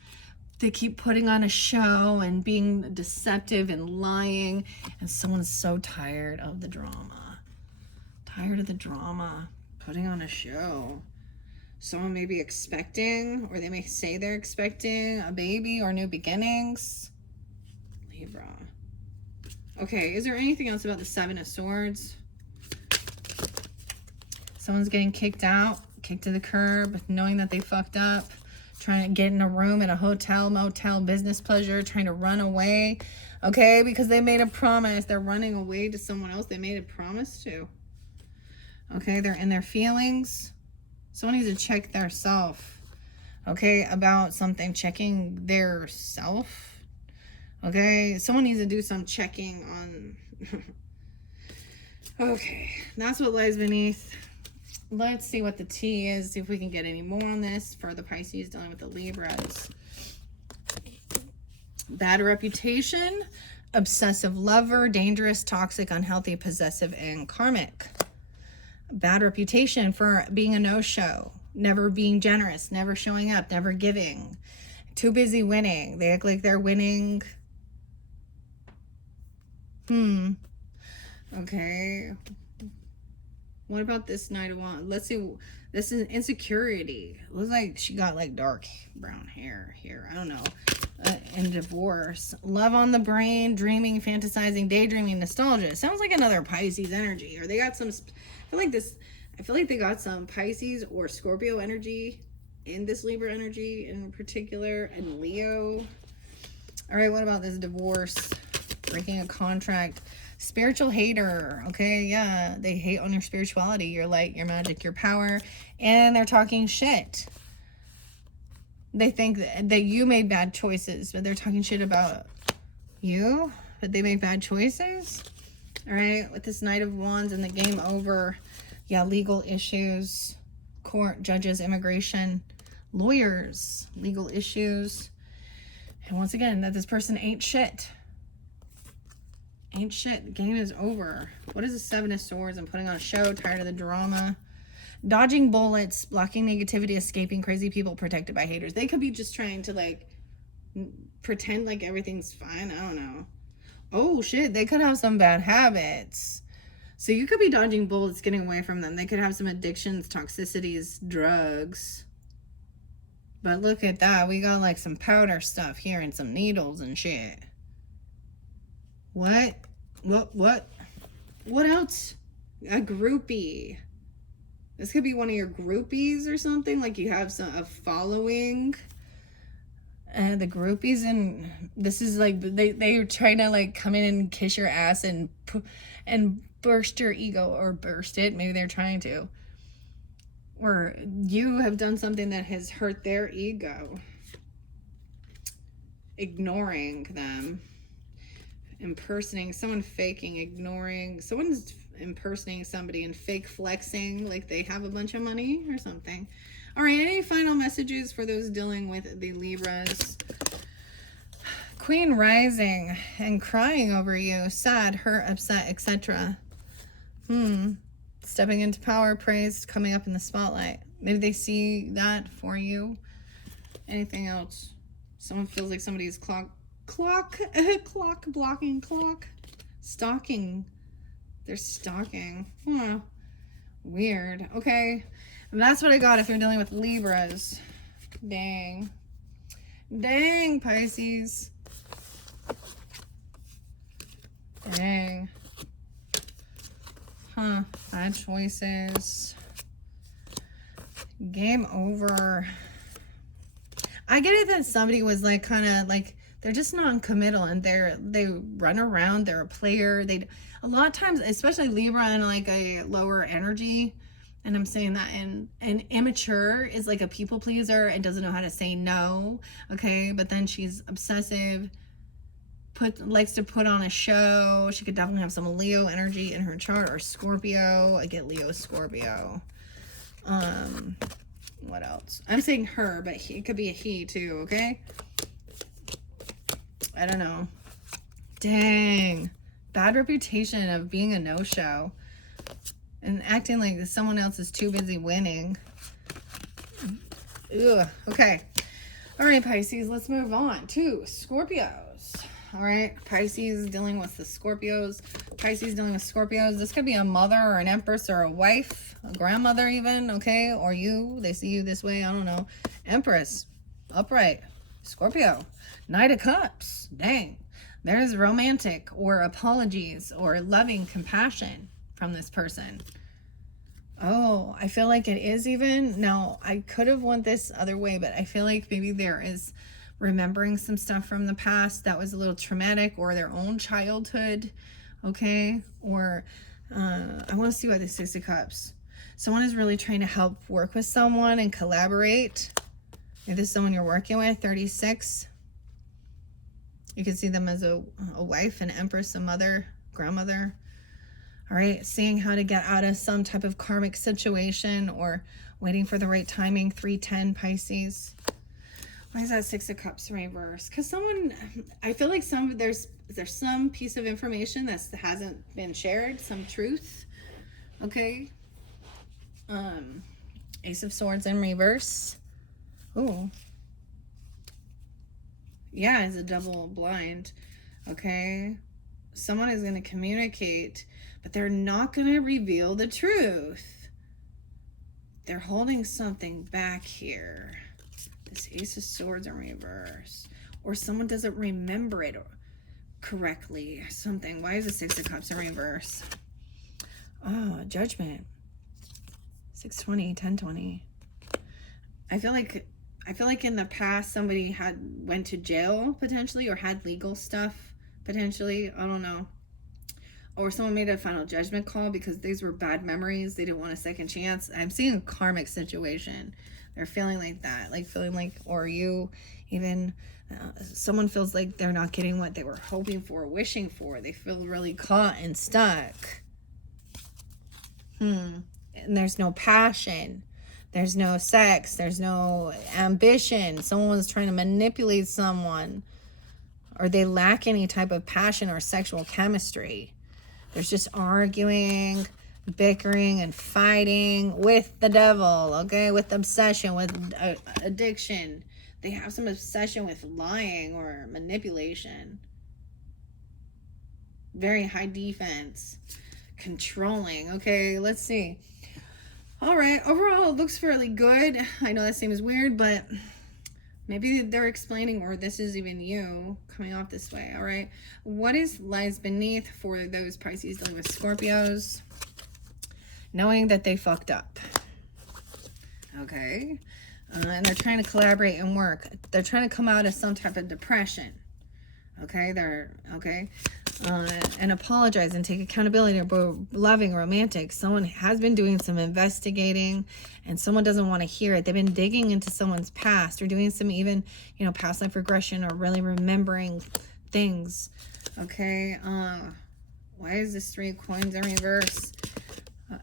They keep putting on a show and being deceptive and lying, and someone's so tired of the drama. Tired of the drama. Putting on a show. Someone may be expecting, or they may say they're expecting a baby or new beginnings. Libra. Okay, is there anything else about the Seven of Swords? Someone's getting kicked out, kicked to the curb, knowing that they fucked up. Trying to get in a room at a hotel, motel, business pleasure, trying to run away. Okay, because they made a promise. They're running away to someone else they made a promise to. Okay, they're in their feelings. Someone needs to check their self. Okay, about something, checking their self. Okay, someone needs to do some checking on. Okay, that's what lies beneath. Let's see what the tea is, see if we can get any more on this for the Pisces dealing with the Libras. Bad reputation, obsessive lover, dangerous, toxic, unhealthy, possessive, and karmic. Bad reputation for being a no-show, never being generous, never showing up, never giving, too busy winning. They act like they're winning. Okay. What about this Knight of Wands? Let's see. This is insecurity. It looks like she got like dark brown hair here. I don't know. and divorce. Love on the brain, dreaming, fantasizing, daydreaming, nostalgia. It sounds like another Pisces energy. Or they got some, I feel like they got some Pisces or Scorpio energy in this Libra energy in particular, and Leo. All right, what about this divorce? Breaking a contract. Spiritual hater. Okay, yeah, they hate on your spirituality, your light, your magic, your power, and they're talking shit. They think that you made bad choices, but they're talking shit about you, but they make bad choices. All right, with this Knight of Wands and the game over. Yeah, legal issues, court, judges, immigration, lawyers, legal issues. And once again, that this person ain't shit. Ain't shit. The game is over. What is the Seven of Swords? I'm putting on a show, tired of the drama. Dodging bullets, blocking negativity, escaping crazy people, protected by haters. They could be just trying to like pretend like everything's fine. I don't know. Oh shit, they could have some bad habits. So you could be dodging bullets, getting away from them. They could have some addictions, toxicities, drugs. But look at that. We got like some powder stuff here and some needles and shit. What? What else? A groupie. This could be one of your groupies or something. Like you have a following. And the groupies, and this is like they're trying to like come in and kiss your ass and burst your ego, or burst it. Maybe they're trying to. Or you have done something that has hurt their ego. Ignoring them. Impersonating someone, faking, ignoring. Someone's impersonating somebody and fake flexing like they have a bunch of money or something. All right, any final messages for those dealing with the Libras? Queen rising and crying over you, sad, hurt, upset, etc. Stepping into power, praised, coming up in the spotlight. Maybe they see that for you. Anything else? Someone feels like somebody's stalking. They're stalking. Huh. Weird. Okay. And that's what I got if you're dealing with Libras. Dang. Dang, Pisces. Dang. Huh. Bad choices. Game over. I get it that somebody was like kind of like they're just non-committal and they run around, they're a player. A lot of times, especially Libra and like a lower energy, and I'm saying that and immature is like a people pleaser and doesn't know how to say no, okay? But then she's obsessive, likes to put on a show. She could definitely have some Leo energy in her chart, or Scorpio. I get Leo, Scorpio. What else? I'm saying her, but it could be a he too, okay? I don't know. Dang. Bad reputation of being a no-show and acting like someone else is too busy winning. Ugh. Okay. All right, Pisces, let's move on to Scorpios. All right, Pisces dealing with the Scorpios. Pisces dealing with Scorpios. This could be a mother or an empress or a wife, a grandmother even, okay? Or you, they see you this way, I don't know. Empress, upright, Scorpio. Knight of Cups, dang. There's romantic or apologies or loving compassion from this person. Oh, I feel like it is even. Now, I could have went this other way, but I feel like maybe there is remembering some stuff from the past that was a little traumatic, or their own childhood, okay? Or I want to see what this Six of Cups. Someone is really trying to help work with someone and collaborate. If this is someone you're working with, 36. You can see them as a wife, an empress, a mother, grandmother. All right, seeing how to get out of some type of karmic situation or waiting for the right timing, 310 Pisces. Why is that Six of Cups reverse? Because someone, I feel like there's some piece of information that hasn't been shared, some truth, okay? Ace of Swords in reverse. Oh. Yeah, it's a double blind, okay? Someone is going to communicate, but they're not going to reveal the truth. They're holding something back here. This Ace of Swords in reverse. or someone doesn't remember it correctly or something. Why is the Six of Cups in reverse? Oh, Judgment. 620, 1020. I feel like in the past somebody went to jail potentially, or had legal stuff potentially. I don't know. Or someone made a final judgment call because these were bad memories. They didn't want a second chance. I'm seeing a karmic situation. They're feeling like that. Like feeling like, or you even, someone feels like they're not getting what they were hoping for, wishing for. They feel really caught and stuck. And there's no passion. There's no sex. There's no ambition. Someone's trying to manipulate someone. Or they lack any type of passion or sexual chemistry. There's just arguing, bickering, and fighting with the devil, okay? With obsession, with addiction. They have some obsession with lying or manipulation. Very high defense. Controlling. Okay, let's see. All right, overall, it looks fairly good. I know that seems weird, but maybe they're explaining, or this is even you coming off this way. All right, what lies beneath for those Pisces dealing with Scorpios? Knowing that they fucked up. Okay, and they're trying to collaborate and work. They're trying to come out of some type of depression. Okay, and apologize and take accountability, or loving, romantic. Someone has been doing some investigating and someone doesn't want to hear it. They've been digging into someone's past, or doing some even, past life regression, or really remembering things. Okay, why is this 3 of Coins in reverse?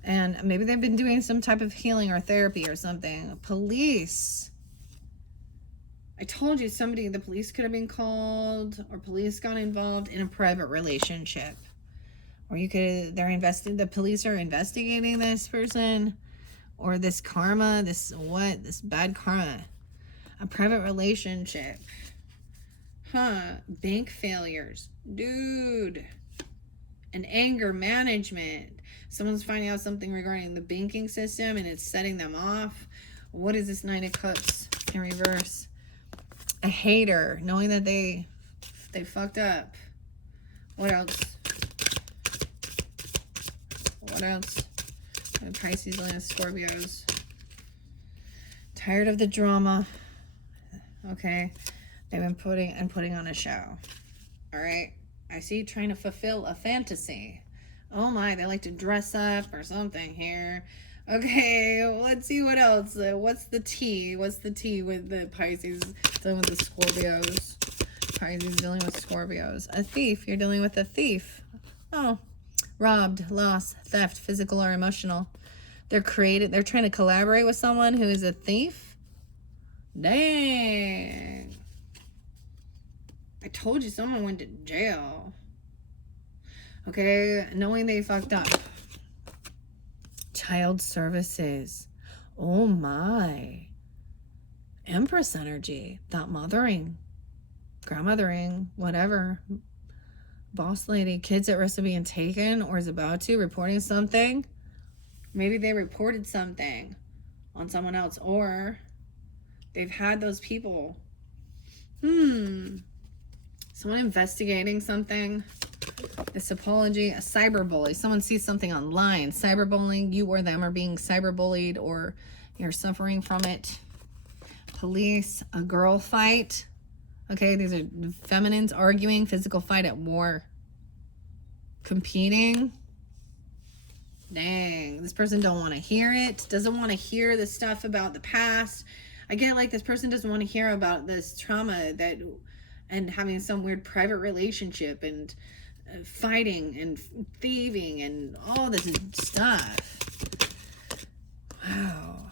And maybe they've been doing some type of healing or therapy or something. Police. I told you the police could have been called, or police got involved in a private relationship. Or the police are investigating this person, or this karma, this bad karma. A private relationship. Bank failures. Dude. And anger management. Someone's finding out something regarding the banking system and it's setting them off. What is this 9 of Cups in reverse? A hater, knowing that they fucked up. What else? Pisces and Scorpios. Tired of the drama. Okay. They've been putting on a show. All right. I see trying to fulfill a fantasy. Oh my, they like to dress up or something here. Okay, let's see what else. What's the tea? What's the tea with the Pisces dealing with the Scorpios? Pisces dealing with Scorpios. A thief. You're dealing with a thief. Oh, robbed, loss, theft, physical or emotional. They're trying to collaborate with someone who is a thief. Dang. I told you someone went to jail. Okay, knowing they fucked up. Child services. Oh my. Empress energy. That mothering. Grandmothering. Whatever. Boss lady. Kids at risk of being taken or is about to. Reporting something. Maybe they reported something on someone else. Or they've had those people. Someone investigating something. This apology, a cyberbully. Someone sees something online. Cyberbullying, you or them are being cyberbullied, or you're suffering from it. Police, a girl fight. Okay, these are feminines arguing, physical fight at war. Competing. Dang, this person don't want to hear it. Doesn't want to hear the stuff about the past. I get like this person doesn't want to hear about this trauma and having some weird private relationship and fighting and thieving and all this stuff. Wow.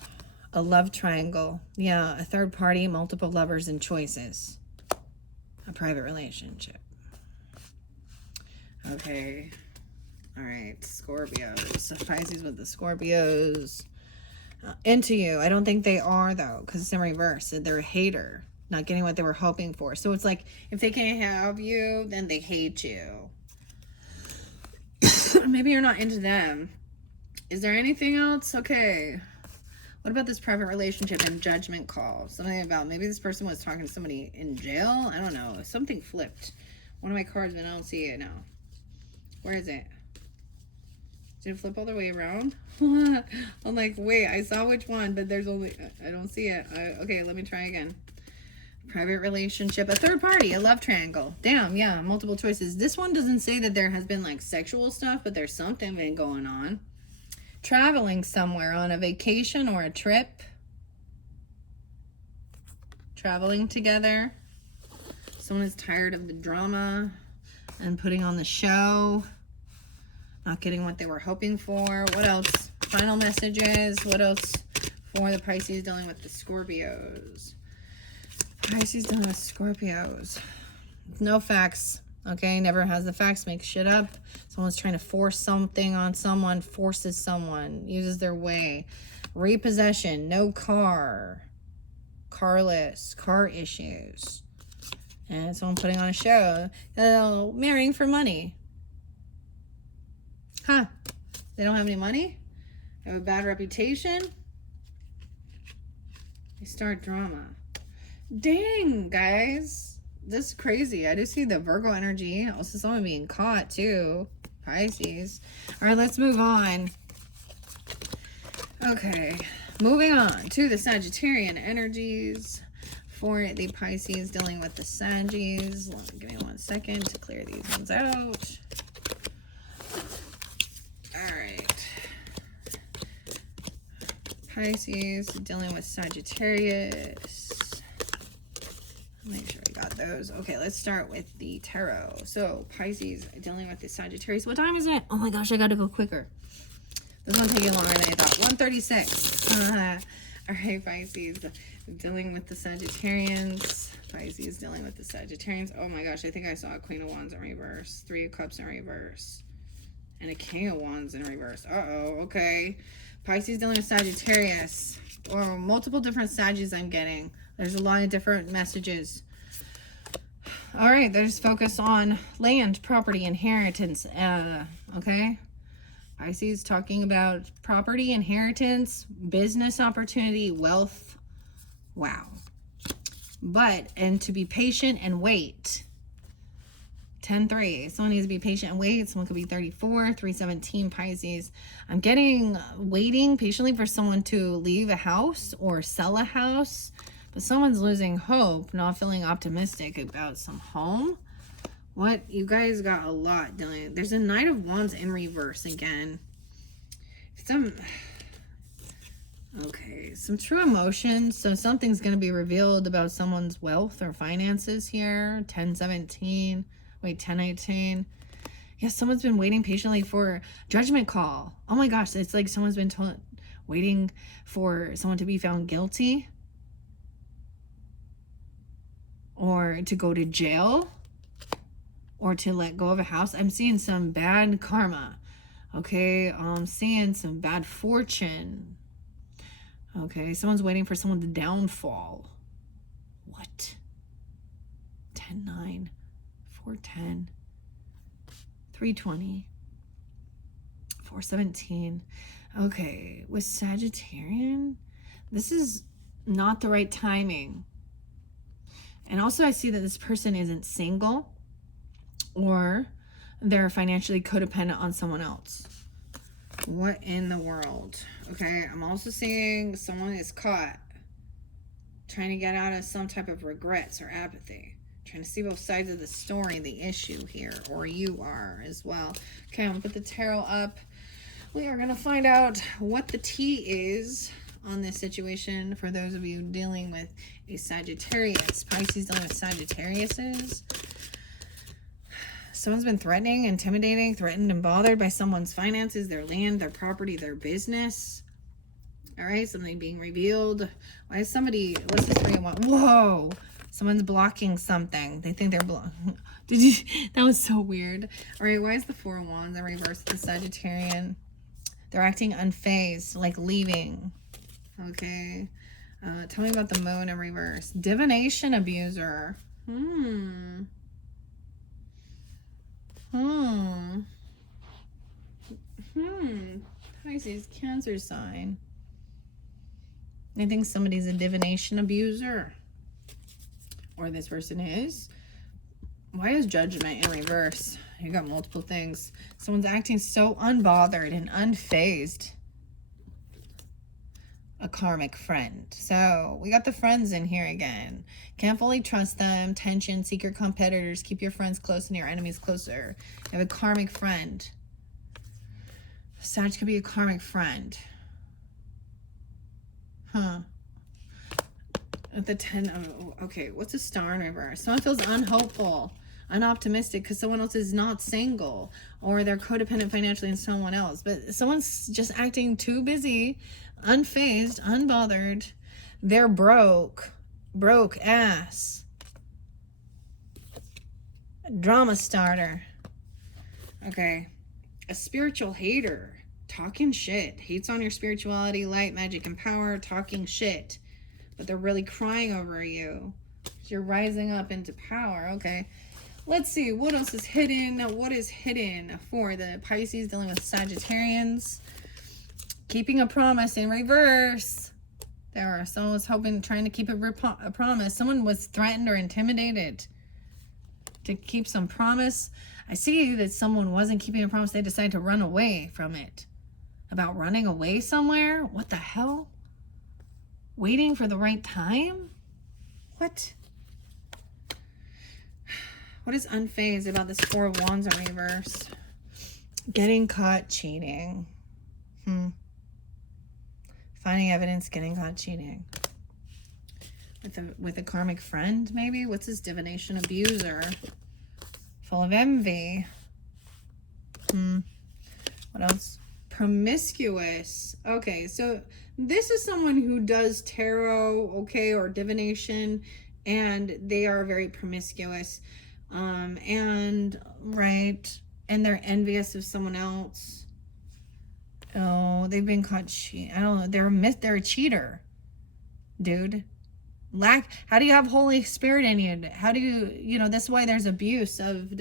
A love triangle. Yeah, a third party, multiple lovers and choices. A private relationship. Okay. All right, Scorpios. Pisces with the Scorpios. Into you. I don't think they are, though, because it's in reverse. They're a hater. Not getting what they were hoping for. So it's like, if they can't have you, then they hate you. Maybe you're not into them. Is there anything else? Okay. What about this private relationship and judgment call? Something about maybe this person was talking to somebody in jail. I don't know. Something flipped. One of my cards, but I don't see it now. Where is it? Did it flip all the way around? I'm like, wait, I saw which one, but there's only, I don't see it. Okay, let me try again. Private relationship, a third party, a love triangle. Damn, yeah, multiple choices. This one doesn't say that there has been like sexual stuff, but there's something been going on. Traveling somewhere on a vacation or a trip. Traveling together. Someone is tired of the drama and putting on the show. Not getting what they were hoping for. What else? Final messages. What else for the Pisces dealing with the Scorpios? Pisces dealing with Scorpios. No facts. Okay, never has the facts. Makes shit up. Someone's trying to force something on someone. Forces someone. Uses their way. Repossession. No car. Carless. Car issues. And someone putting on a show. Marrying for money. Huh. They don't have any money? They have a bad reputation? They start drama. Dang, guys. This is crazy. I do see the Virgo energy. Also someone being caught too. Pisces. Alright, let's move on. Okay. Moving on to the Sagittarian energies for the Pisces dealing with the Saggies. Give me 1 second to clear these ones out. Alright. Pisces dealing with Sagittarius. Make sure we got those. Okay, let's start with the tarot. So, Pisces dealing with the Sagittarius. What time is it? Oh my gosh, I gotta go quicker. This one's taking longer than I thought. 1:36. Alright, Pisces dealing with the Sagittarians. Pisces dealing with the Sagittarians. Oh my gosh, I think I saw a Queen of Wands in reverse. 3 of Cups in reverse. And a King of Wands in reverse. Uh-oh, okay. Pisces dealing with Sagittarius. Or multiple different Saggies I'm getting. There's a lot of different messages. All right, there's focus on land, property, inheritance. Okay. Pisces talking about property, inheritance, business opportunity, wealth. Wow. And to be patient and wait. 10-3. Someone needs to be patient and wait. Someone could be 34, 317 Pisces. I'm getting waiting patiently for someone to leave a house or sell a house. But someone's losing hope, not feeling optimistic about some home. What? You guys got a lot dealing. There's a Knight of Wands in reverse again. Okay, some true emotions. So something's going to be revealed about someone's wealth or finances here. 1017. Wait, 1018. Yes, someone's been waiting patiently for judgment call. Oh my gosh, it's like someone's been waiting for someone to be found guilty. Or to go to jail. Or to let go of a house. I'm seeing some bad karma. Okay, I'm seeing some bad fortune. Okay, someone's waiting for someone to downfall. What? 10-9. 410, 320, 417. Okay, with Sagittarian, this is not the right timing. And also I see that this person isn't single or they're financially codependent on someone else. What in the world? Okay, I'm also seeing someone is caught trying to get out of some type of regrets or apathy. Trying to see both sides of the story, the issue here, or you are as well. Okay, I'm gonna put the tarot up. We are gonna find out what the tea is on this situation for those of you dealing with a Sagittarius. Pisces dealing with Sagittariuses. Someone's been threatening, intimidating, threatened and bothered by someone's finances, their land, their property, their business. All right, something being revealed. Why is somebody, what's this 3 and 1? Whoa. Someone's blocking something. They think they're blocking. That was so weird. All right, why is the 4 of Wands in reverse the Sagittarian? They're acting unfazed, like leaving. Okay. Tell me about the Moon in reverse. Divination abuser. Pisces, Cancer sign. I think somebody's a divination abuser. Or this person is. Why is Judgment in reverse? You got multiple things. Someone's acting so unbothered and unfazed. A karmic friend. So we got the friends in here again. Can't fully trust them. Tension, secret competitors. Keep your friends close and your enemies closer. You have a karmic friend. Sag could be a karmic friend. Huh. At the 10 of, okay, what's a star in reverse? Someone feels unhopeful, unoptimistic because someone else is not single, or they're codependent financially in someone else. But someone's just acting too busy, unfazed, unbothered. They're broke ass. A drama starter. Okay. A spiritual hater. Talking shit. Hates on your spirituality, light, magic, and power. Talking shit. But they're really crying over you. You're rising up into power. Okay. Let's see. What else is hidden? What is hidden for the Pisces dealing with Sagittarians? Keeping a promise in reverse. There. Someone was trying to keep a promise. Someone was threatened or intimidated to keep some promise. I see that someone wasn't keeping a promise. They decided to run away from it. About running away somewhere? What the hell? Waiting for the right time? What? What is unfazed about this Four of Wands in reverse? Getting caught cheating. Finding evidence, getting caught cheating. With a karmic friend, maybe? What's this divination abuser? Full of envy. What else? Promiscuous. Okay, so this is someone who does tarot, okay, or divination, and they are very promiscuous. And they're envious of someone else. Oh, they've been caught cheating. I don't know. They're a cheater, dude. How do you have Holy Spirit in you? How do you know, that's why there's abuse of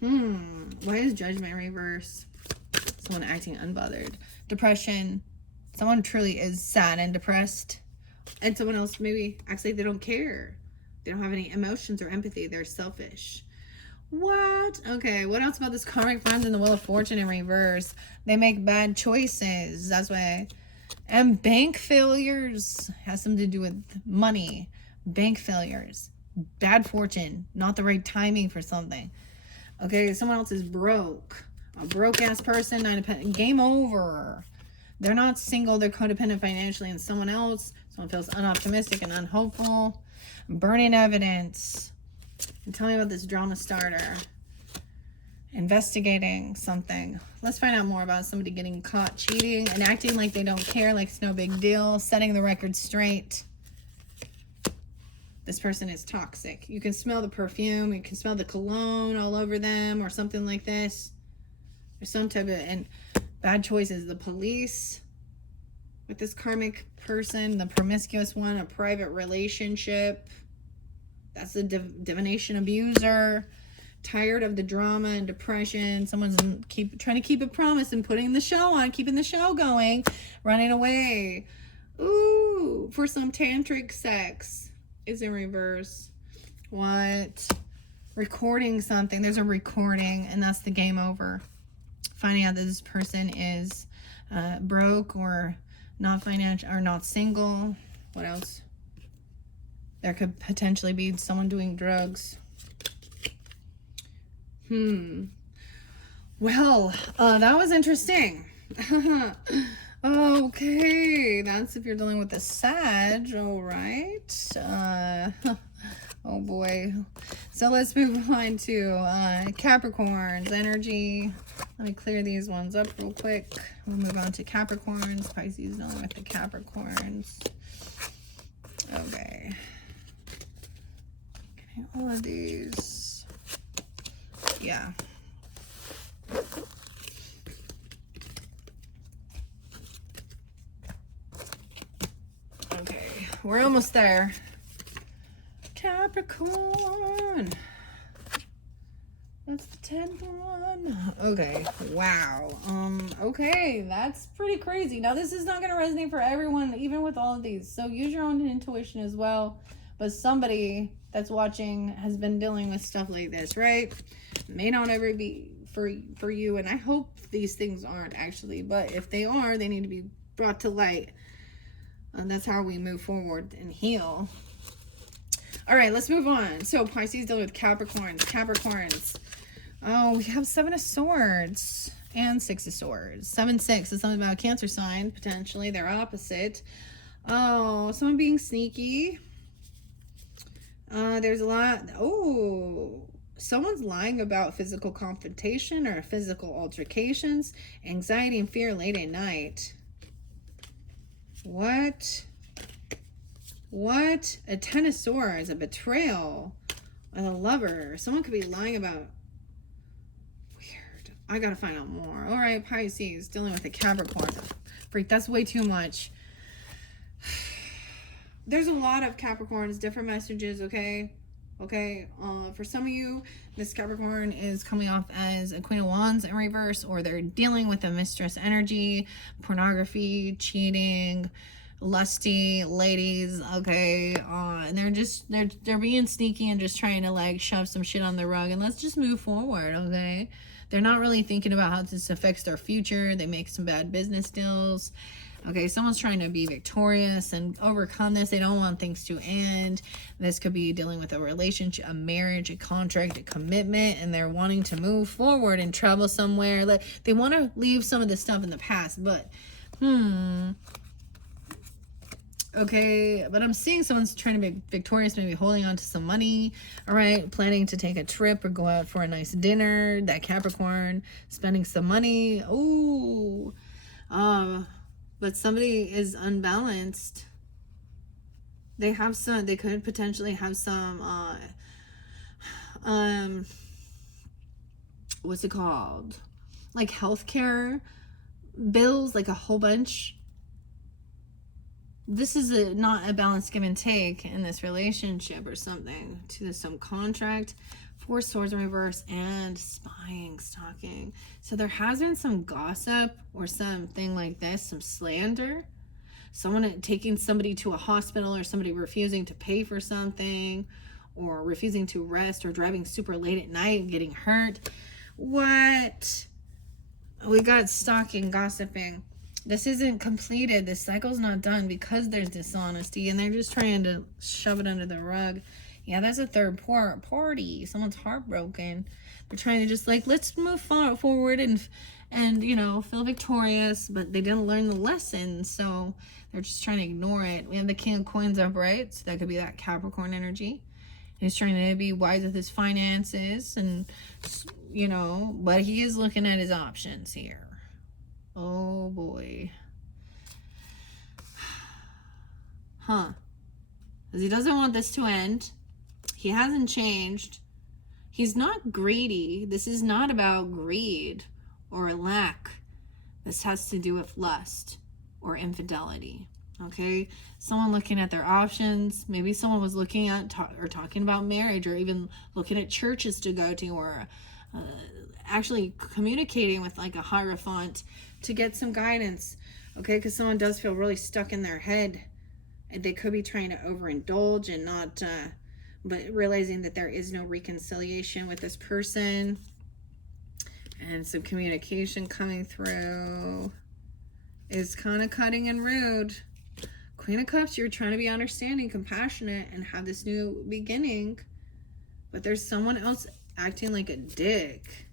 why is Judgment reverse? Someone acting unbothered. Depression. Someone truly is sad and depressed. And someone else maybe acts like they don't care. They don't have any emotions or empathy. They're selfish. What? Okay, what else about this karmic friends in the Wheel of Fortune in reverse? They make bad choices. That's why. And bank failures has something to do with money. Bank failures. Bad fortune. Not the right timing for something. Okay, someone else is broke. A broke-ass person. Game over. They're not single. They're codependent financially on someone else. Someone feels unoptimistic and unhopeful. Burning evidence. And tell me about this drama starter. Investigating something. Let's find out more about somebody getting caught cheating and acting like they don't care, like it's no big deal. Setting the record straight. This person is toxic. You can smell the perfume. You can smell the cologne all over them or something like this. There's some type of... And bad choices. The police with this karmic person. The promiscuous one. A private relationship. That's the divination abuser. Tired of the drama and depression. Someone's trying to keep a promise and putting the show on. Keeping the show going. Running away. Ooh. For some tantric sex. Is in reverse. What? Recording something. There's a recording. And that's the game over. Finding out that this person is broke or not financial or not single. What else? There could potentially be someone doing drugs. Well, that was interesting. Okay, that's if you're dealing with a Sag, all right. Oh boy. So let's move on to Capricorn's energy. Let me clear these ones up real quick. We'll move on to Capricorns. Pisces dealing with the Capricorns. Okay. All of these. Yeah. Okay, we're almost there. Capricorn. That's the 10th one. Okay. Wow. Okay. That's pretty crazy. Now, this is not going to resonate for everyone, even with all of these. So use your own intuition as well. But somebody that's watching has been dealing with stuff like this, right? May not ever be for you. And I hope these things aren't actually. But if they are, they need to be brought to light. And that's how we move forward and heal. All right, let's move on. So Pisces dealing with Capricorns. Capricorns. Oh, we have 7 of Swords and 6 of Swords. 7, 6 is something about a Cancer sign, potentially. They're opposite. Oh, someone being sneaky. There's a lot. Oh, someone's lying about physical confrontation or physical altercations. Anxiety and fear late at night. What? What? A 10 of Swords, a betrayal, and a lover. Someone could be lying about. Weird. I gotta find out more. All right, Pisces dealing with a Capricorn. Freak, that's way too much. There's a lot of Capricorns, different messages. Okay. For some of you, this Capricorn is coming off as a Queen of Wands in reverse, or they're dealing with a mistress energy, pornography, cheating, lusty ladies. Okay. And they're being sneaky and just trying to like shove some shit on the rug, and let's just move forward. Okay. They're not really thinking about how this affects their future. They make some bad business deals. Okay, someone's trying to be victorious and overcome this. They don't want things to end. This could be dealing with a relationship, a marriage, a contract, a commitment, and they're wanting to move forward and travel somewhere. Like they want to leave some of this stuff in the past, but okay, but I'm seeing someone's trying to be victorious, maybe holding on to some money. All right, planning to take a trip or go out for a nice dinner. That Capricorn spending some money. Ooh, but somebody is unbalanced. They could potentially have some, what's it called? Like healthcare bills, like a whole bunch. This is not a balanced give and take in this relationship or something. To some contract. 4 Swords in reverse and spying, stalking. So there has been some gossip or something like this, some slander. Someone taking somebody to a hospital, or somebody refusing to pay for something, or refusing to rest, or driving super late at night and getting hurt. What? We got stalking, gossiping. This isn't completed. This cycle's not done because there's dishonesty, and they're just trying to shove it under the rug. Yeah, that's a third party. Someone's heartbroken. They're trying to just like, let's move forward and you know, feel victorious, but they didn't learn the lesson, so they're just trying to ignore it. We have the King of Coins upright, so that could be that Capricorn energy. He's trying to be wise with his finances, and you know, but he is looking at his options here. Oh boy. Because he doesn't want this to end. He hasn't changed. He's not greedy. This is not about greed or lack. This has to do with lust or infidelity. Okay? Someone looking at their options. Maybe someone was looking at or talking about marriage, or even looking at churches to go to, or actually communicating with like a hierophant to get some guidance. Okay? Because someone does feel really stuck in their head. And they could be trying to overindulge and not, but realizing that there is no reconciliation with this person. And some communication coming through is kind of cutting and rude. Queen of Cups, you're trying to be understanding, compassionate, and have this new beginning. But there's someone else acting like a dick.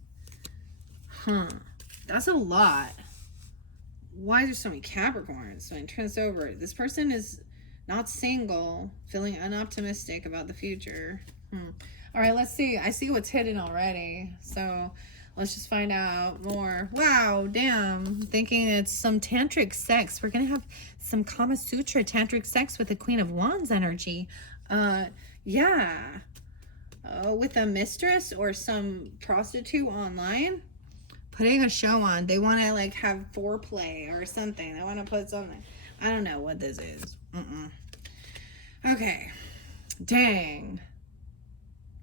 That's a lot. Why is there so many Capricorns? So I turn this over. This person is not single, feeling unoptimistic about the future. All right, let's see. I see what's hidden already. So let's just find out more. Wow, damn. Thinking it's some tantric sex. We're going to have some Kama Sutra tantric sex with the Queen of Wands energy. Yeah. With a mistress or some prostitute online. Putting a show on. They want to like have foreplay or something. They want to put something. I don't know what this is. Okay. Dang.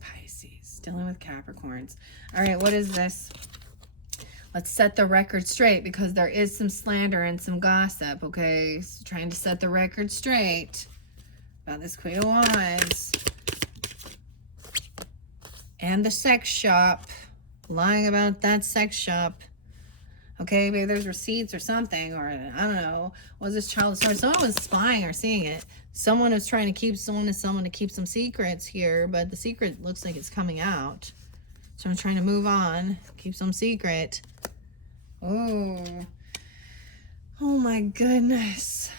Pisces. dealing with Capricorns. All right, what is this? Let's set the record straight because there is some slander and some gossip, okay? So trying to set the record straight about this Queen of Wands. And the sex shop. Lying about that sex shop. Okay, maybe there's receipts or something, or I don't know. Was this child star? Someone was spying or seeing it. Someone was trying to keep someone to keep some secrets here, but the secret looks like it's coming out. So I'm trying to move on, keep some secret. Oh my goodness.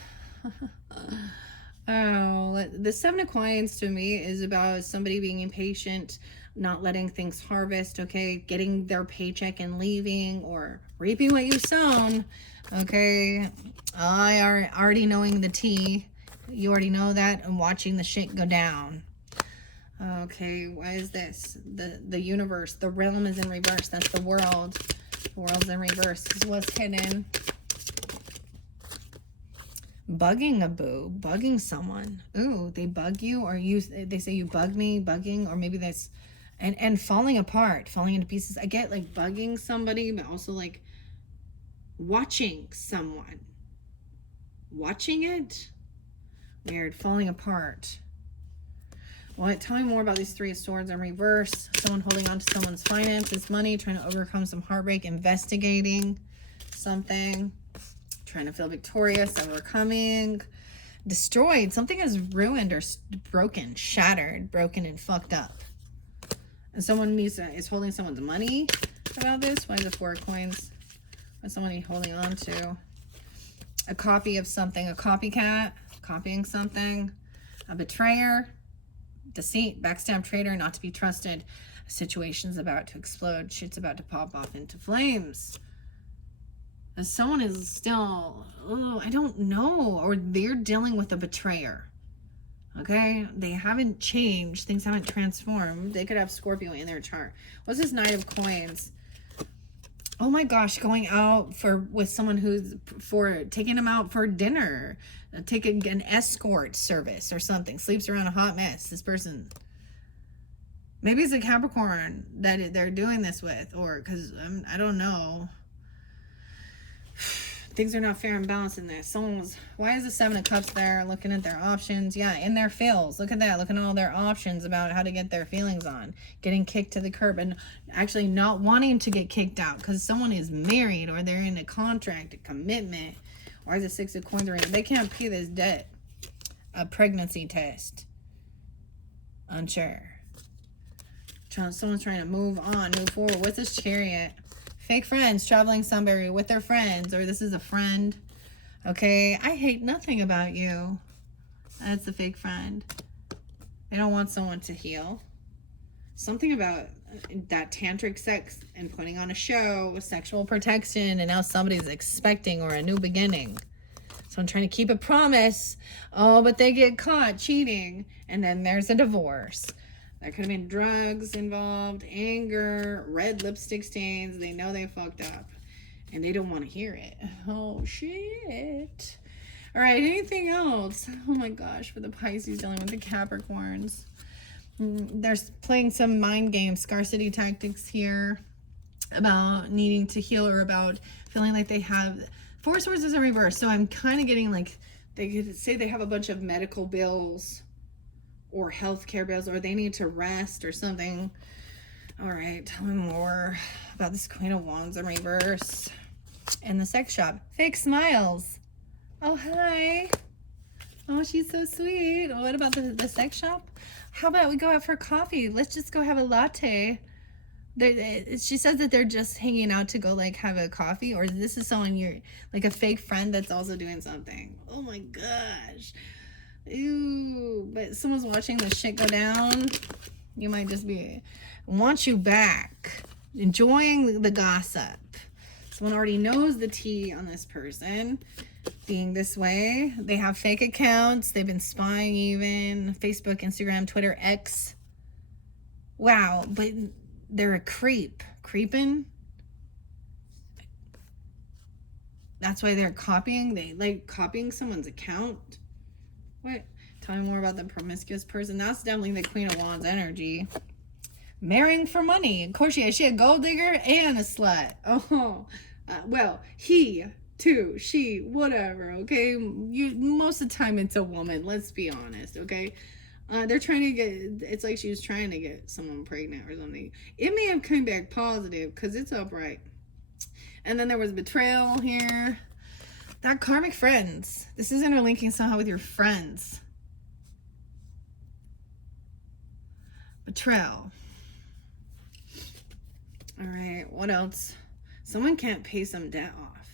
Oh, the Seven of Coins to me is about somebody being impatient, not letting things harvest, okay? Getting their paycheck and leaving, or reaping what you've sown, okay? I are already knowing the tea. You already know that, and watching the shit go down. Okay, what is this? The universe, the realm is in reverse. That's the world. The world's in reverse. This is what's hidden. Bugging a boo, bugging someone. Ooh, they bug you, or they say you bug me, bugging, or maybe that's, and falling apart, falling into pieces. I get like bugging somebody, but also like watching someone. Watching it? Weird, falling apart. Well, tell me more about these Three of Swords in reverse. Someone holding on to someone's finances, money, trying to overcome some heartbreak, investigating something, trying to feel victorious, overcoming, destroyed. Something is ruined or broken, shattered, broken, and fucked up. And someone is holding someone's money about this. Why is it Four of Coins? What's someone holding on to? A copy of something, a copycat, copying something, a betrayer. Deceit, backstab, traitor, not to be trusted. A situation's about to explode. Shit's about to pop off into flames. And someone is still, I don't know, or they're dealing with a betrayer. Okay? They haven't changed. Things haven't transformed. They could have Scorpio in their chart. What's this Knight of Coins? Oh my gosh, going out with someone who's taking them out for dinner, taking an escort service or something, sleeps around a hot mess. This person, maybe it's a Capricorn that they're doing this with, or because I don't know. Things are not fair and balanced in this. Why is the Seven of Cups there? Looking at their options. Yeah, in their feels. Look at that. Looking at all their options about how to get their feelings on. Getting kicked to the curb and actually not wanting to get kicked out because someone is married or they're in a contract, a commitment. Why is the Six of Coins around? They can't pay this debt. A pregnancy test. Unsure. Someone's trying to move on, move forward. What's this Chariot? Fake friends traveling somewhere with their friends, or this is a friend. Okay, I hate nothing about you. That's the fake friend. They don't want someone to heal. Something about that tantric sex and putting on a show with sexual protection, and now somebody's expecting or a new beginning. Someone trying to keep a promise. Oh, but they get caught cheating, and then there's a divorce. There could have been drugs involved, anger, red lipstick stains. They know they fucked up. And they don't want to hear it. Oh, shit. All right, anything else? Oh, my gosh, for the Pisces dealing with the Capricorns. They're playing some mind games, scarcity tactics here. About needing to heal or about feeling like they have... Four Swords is in reverse. So I'm kind of getting like... They could say they have a bunch of medical bills or healthcare bills, or they need to rest or something. All right, tell me more about this Queen of Wands in reverse. And the sex shop. Fake smiles. Oh, hi. Oh, she's so sweet. What about the sex shop? How about we go out for coffee? Let's just go have a latte. She says that they're just hanging out to go like have a coffee, or this is someone you're like a fake friend that's also doing something. Oh my gosh. Ew, but someone's watching the shit go down. You might just want you back, enjoying the gossip. Someone already knows the tea on this person being this way. They have fake accounts. They've been spying even. Facebook, Instagram, Twitter, X. Wow, but they're a creep. Creeping? That's why they're copying. They like copying someone's account. What? Tell me more about the promiscuous person. That's definitely the Queen of Wands energy. marrying for money. Of course she is. She a gold digger and a slut. Oh, well, he too, she, whatever. Okay, you most of the time it's a woman. Let's be honest. Okay, they're trying to get. It's like she was trying to get someone pregnant or something. It may have come back positive because it's upright. And then there was betrayal here. That karmic friends. This is interlinking somehow with your friends. Betrayal. All right, what else? Someone can't pay some debt off,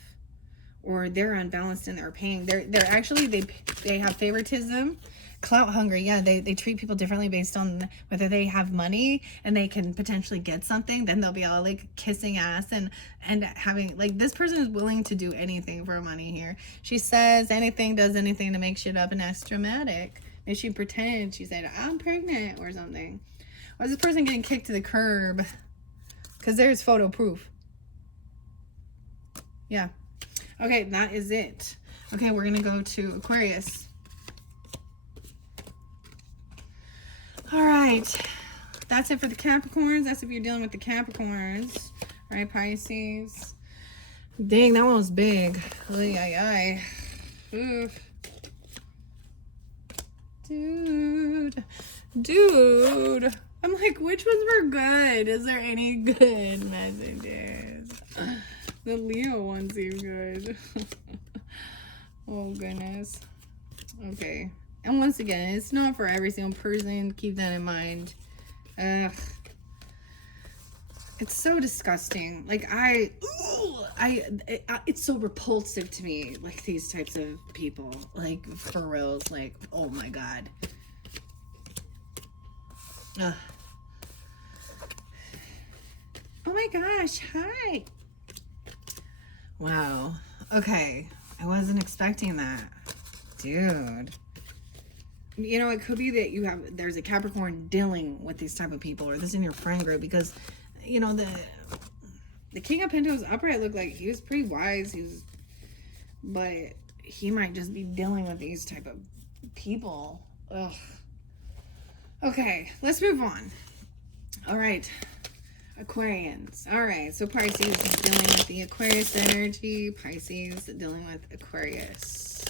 or they're unbalanced in their paying. They're actually they have favoritism, clout hungry. Yeah, they treat people differently based on whether they have money and they can potentially get something. Then they'll be all like kissing ass and having like, this person is willing to do anything for money here. She says anything, does anything to make shit up and act dramatic. Maybe she pretend she said I'm pregnant or something. Or is this person getting kicked to the curb? Because there's photo proof. Yeah. Okay, that is it. Okay, we're going to go to Aquarius. All right. That's it for the Capricorns. That's if you're dealing with the Capricorns. All right, Pisces. Dang, that one was big. Ay, ay, ay. Oof. Dude. I'm like, which ones were good? Is there any good messages? The Leo one seemed good. Oh, goodness. Okay. And once again, it's not for every single person. Keep that in mind. Ugh. It's so disgusting. Like, it's so repulsive to me. Like, these types of people. Like, for reals. Like, oh my God. Ugh. Oh my gosh, hi. Wow. Okay. I wasn't expecting that. Dude. You know, it could be that there's a Capricorn dealing with these type of people, or this in your friend group, because, you know, the King of Pentacles upright looked like he was pretty wise. But he might just be dealing with these type of people. Ugh. Okay, let's move on. All right. Aquarians. All right, so Pisces is dealing with the Aquarius energy. Pisces dealing with Aquarius.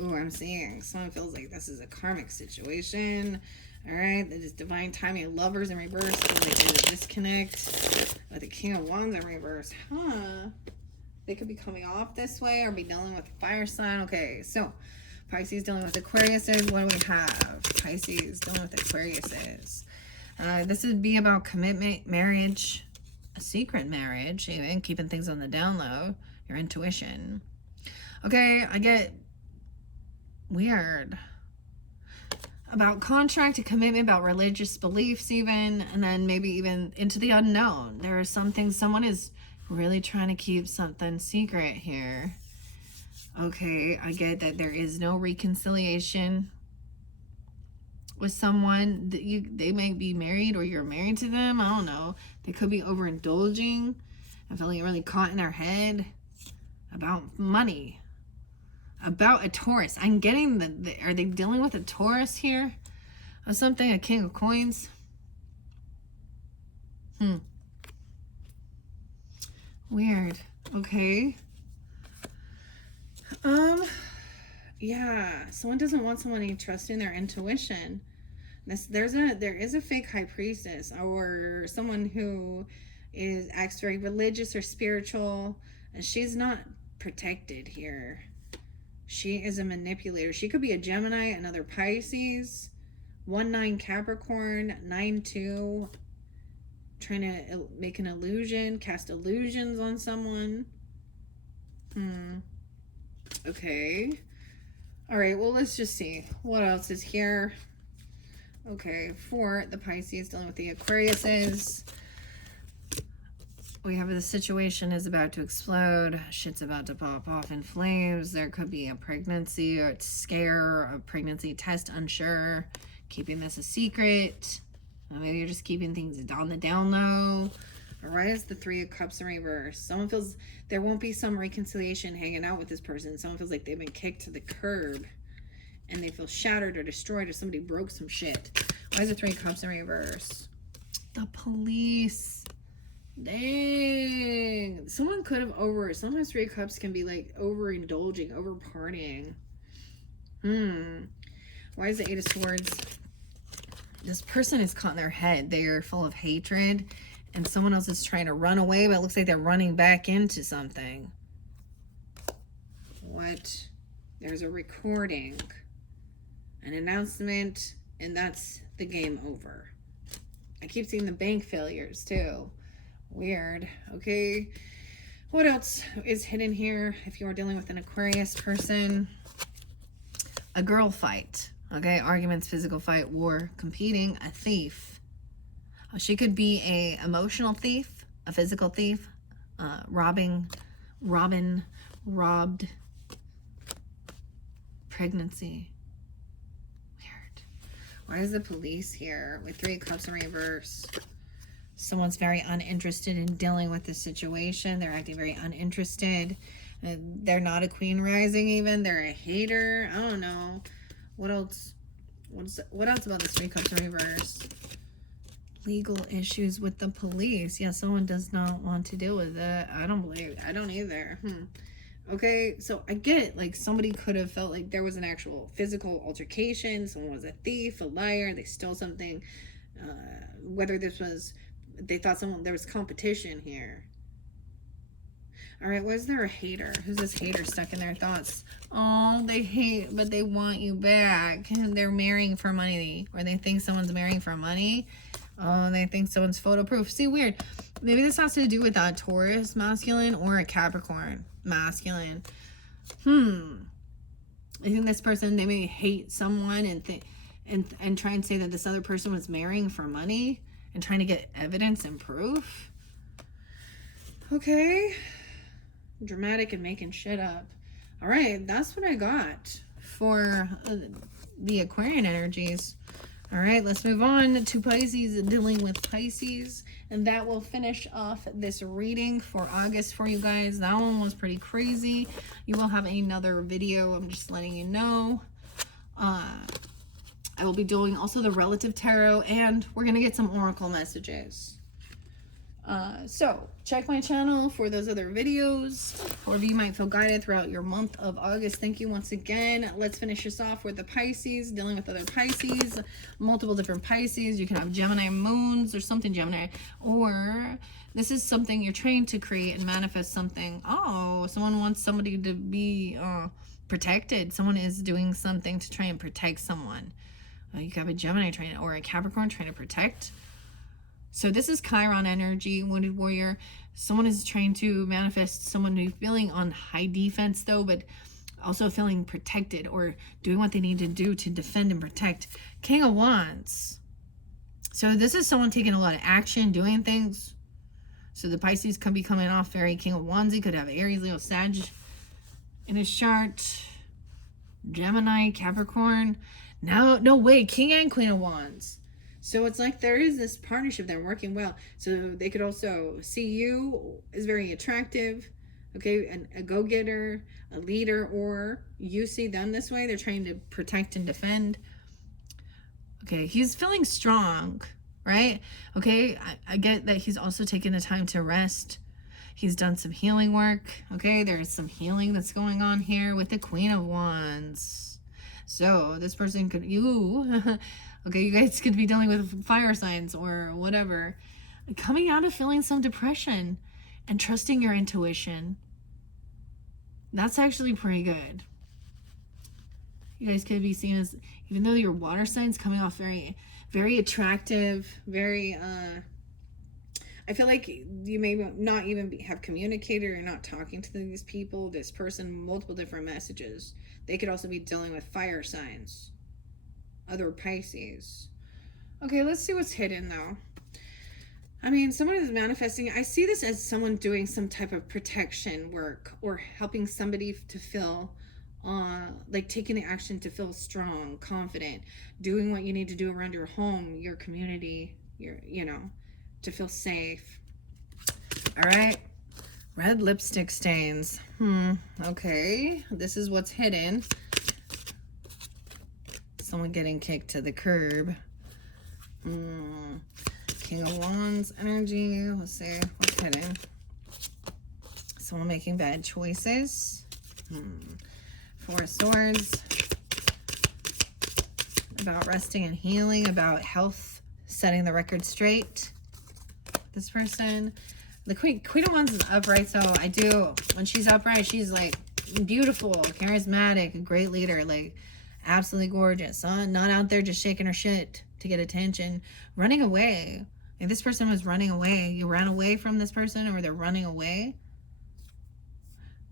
Ooh, I'm seeing someone feels like this is a karmic situation. All right, that is divine timing of lovers in reverse. Feels like there's a disconnect with the King of Wands in reverse. Huh? They could be coming off this way or be dealing with fire sign. Okay, so Pisces dealing with Aquarius. What do we have? Pisces dealing with Aquarius. This would be about commitment, marriage, a secret marriage, even keeping things on the down low, your intuition. Okay, I get weird. About contract, a commitment, about religious beliefs even, and then maybe even into the unknown. There are some things, someone is really trying to keep something secret here. Okay, I get that there is no reconciliation with someone that they may be married or you're married to them. I don't know. They could be overindulging and feeling really caught in their head about money, about a Taurus. I'm getting are they dealing with a Taurus here or something? A King of Coins. Weird. Okay. Yeah, someone doesn't want someone trusting their intuition. There is a fake high priestess, or someone who acts very religious or spiritual, and she's not protected here. She is a manipulator. She could be a Gemini, another Pisces, 1-9 Capricorn, 9-2, trying to make an illusion, cast illusions on someone. Okay. All right, well, let's just see. What else is here? Okay, for the Pisces dealing with the Aquariuses. We have the situation is about to explode. Shit's about to pop off in flames. There could be a pregnancy or a scare, a pregnancy test, unsure. Keeping this a secret. Or maybe you're just keeping things on the down low. All right, it's the 3 of Cups in reverse. Someone feels there won't be some reconciliation hanging out with this person. Someone feels like they've been kicked to the curb and they feel shattered or destroyed or somebody broke some shit. Why is the 3 of Cups in reverse? The police. Dang. Someone could have sometimes 3 of Cups can be like overindulging, over partying. Why is the 8 of Swords? This person is caught in their head. They are full of hatred, and someone else is trying to run away, but it looks like they're running back into something. What? There's a recording, an announcement, and that's the game over. I keep seeing the bank failures too. Weird. Okay. What else is hidden here if you're dealing with an Aquarius person? A girl fight. Okay, arguments, physical fight, war, competing, a thief. She could be a emotional thief, a physical thief, robbed, pregnancy. Weird. Why is the police here with 3 of Cups in reverse? Someone's very uninterested in dealing with the situation. They're acting very uninterested. They're not a Queen rising even. They're a hater. I don't know. What else? What else about this 3 of Cups in reverse? Legal issues with the police. Yeah, someone does not want to deal with it. I don't either. Okay, so I get it. Like, somebody could have felt like there was an actual physical altercation. Someone was a thief, a liar. They stole something. Whether this was, they thought there was competition here. All right, was there a hater? Who's this hater stuck in their thoughts? Oh, they hate, but they want you back. They're marrying for money, or they think someone's marrying for money. Oh, they think someone's photo proof. See, weird. Maybe this has to do with a Taurus masculine or a Capricorn masculine. I think this person, they may hate someone and try and say that this other person was marrying for money and trying to get evidence and proof. Okay. Dramatic and making shit up. All right, that's what I got for the Aquarian energies. All right, let's move on to Pisces and dealing with Pisces, and that will finish off this reading for August for you guys. That one was pretty crazy. You will have another video. I'm just letting you know. I will be doing also the relative tarot, and we're gonna get some oracle messages. So check my channel for those other videos. However you might feel guided throughout your month of August. Thank you once again. Let's finish this off with the Pisces, dealing with other Pisces, multiple different Pisces. You can have Gemini moons or something Gemini, or this is something you're trying to create and manifest something. Oh, someone wants somebody to be protected. Someone is doing something to try and protect someone. You can have a Gemini trying, or a Capricorn trying to protect. So this is Chiron energy, Wounded Warrior. Someone is trying to manifest someone who's feeling on high defense though, but also feeling protected or doing what they need to do to defend and protect. King of Wands. So this is someone taking a lot of action, doing things. So the Pisces could be coming off very King of Wands. He could have Aries, Leo, Sag in his chart. Gemini, Capricorn. No way, King and Queen of Wands. So it's like there is this partnership. They're working well. So they could also see you as very attractive, okay, and a go-getter, a leader, or you see them this way. They're trying to protect and defend. Okay, he's feeling strong, right? Okay, I get that he's also taking the time to rest. He's done some healing work, okay? There's some healing that's going on here with the Queen of Wands. So this person could, okay, you guys could be dealing with fire signs or whatever. Coming out of feeling some depression and trusting your intuition. That's actually pretty good. You guys could be seen as, even though your water signs coming off very, very attractive, very, I feel like you may not even have communicated or not talking to these people, this person, multiple different messages. They could also be dealing with fire signs. Other Pisces. Okay, let's see what's hidden though. I mean, someone is manifesting. I see this as someone doing some type of protection work or helping somebody to feel like taking the action to feel strong, confident, doing what you need to do around your home, your community, to feel safe. All right. Red lipstick stains. Okay. This is what's hidden. Someone getting kicked to the curb. King of Wands energy. Let's see what's hidden. Someone making bad choices. Four of Swords. About resting and healing. About health. Setting the record straight. This person. The Queen of Wands is upright, so I do, when she's upright, she's like beautiful, charismatic, a great leader, like absolutely gorgeous. Not out there just shaking her shit to get attention. Running away. If this person was running away, you ran away from this person, or they're running away.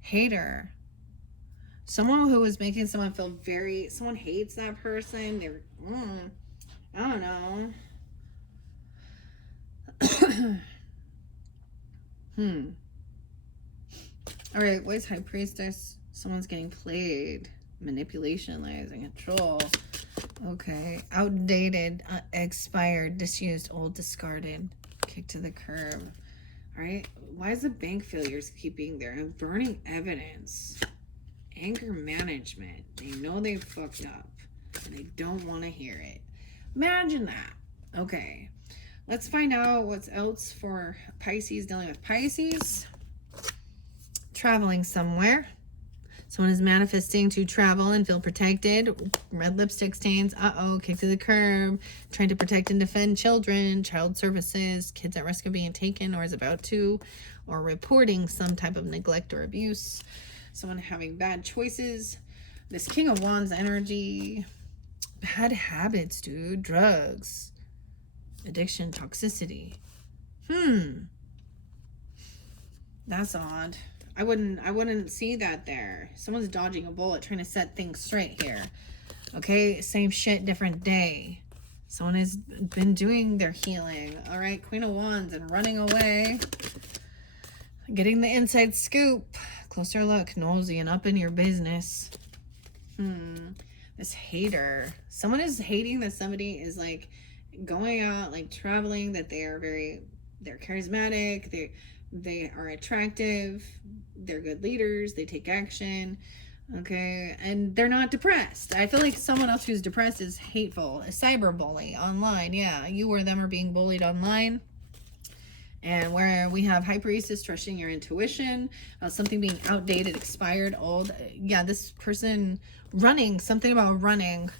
Hater. Someone who was making someone feel very, someone hates that person. They're, I don't know. All right, what is High Priestess? Someone's getting played. Manipulation, lies, and control. Okay. Outdated, expired, disused, old, discarded. Kicked to the curb. All right. Why is the bank failures keep being there? And burning evidence. Anger management. They know they fucked up. And they don't want to hear it. Imagine that. Okay. Let's find out what's else for Pisces dealing with Pisces. Traveling somewhere. Someone is manifesting to travel and feel protected. Red lipstick stains. Kick to the curb. Trying to protect and defend children. Child services. Kids at risk of being taken or is about to. Or reporting some type of neglect or abuse. Someone having bad choices. This King of Wands energy. Bad habits, dude. Drugs. Addiction, toxicity. That's odd. I wouldn't see that there. Someone's dodging a bullet, trying to set things straight here. Okay, same shit, different day. Someone has been doing their healing. All right, Queen of Wands and running away. Getting the inside scoop. Closer look, nosy and up in your business. This hater. Someone is hating that somebody is like going out, like traveling, that they're charismatic, they are attractive, they're good leaders, they take action, okay, and they're not depressed. I feel like someone else who's depressed is hateful, a cyberbully online. Yeah, you or them are being bullied online. And where we have High Priestess, trusting your intuition, something being outdated, expired, old. Yeah, this person running, something about running,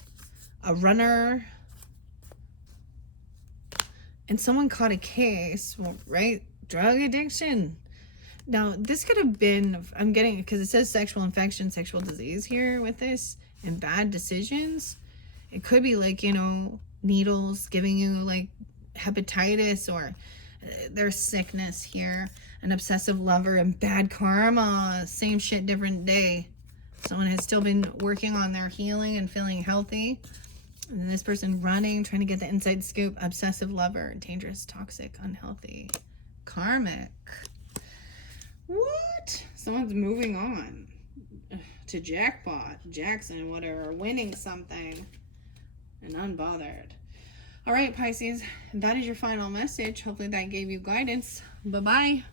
a runner. And someone caught a case, right? Drug addiction. Now, this could have been, I'm getting, because it says sexual infection, sexual disease here with this, and bad decisions. It could be like, needles giving you like hepatitis, or there's sickness here. An obsessive lover and bad karma. Same shit, different day. Someone has still been working on their healing and feeling healthy. And this person running, trying to get the inside scoop. Obsessive lover, dangerous, toxic, unhealthy, karmic. What? Someone's moving on to jackpot, Jackson, whatever, winning something, and unbothered. All right, Pisces, that is your final message. Hopefully that gave you guidance. Bye-bye.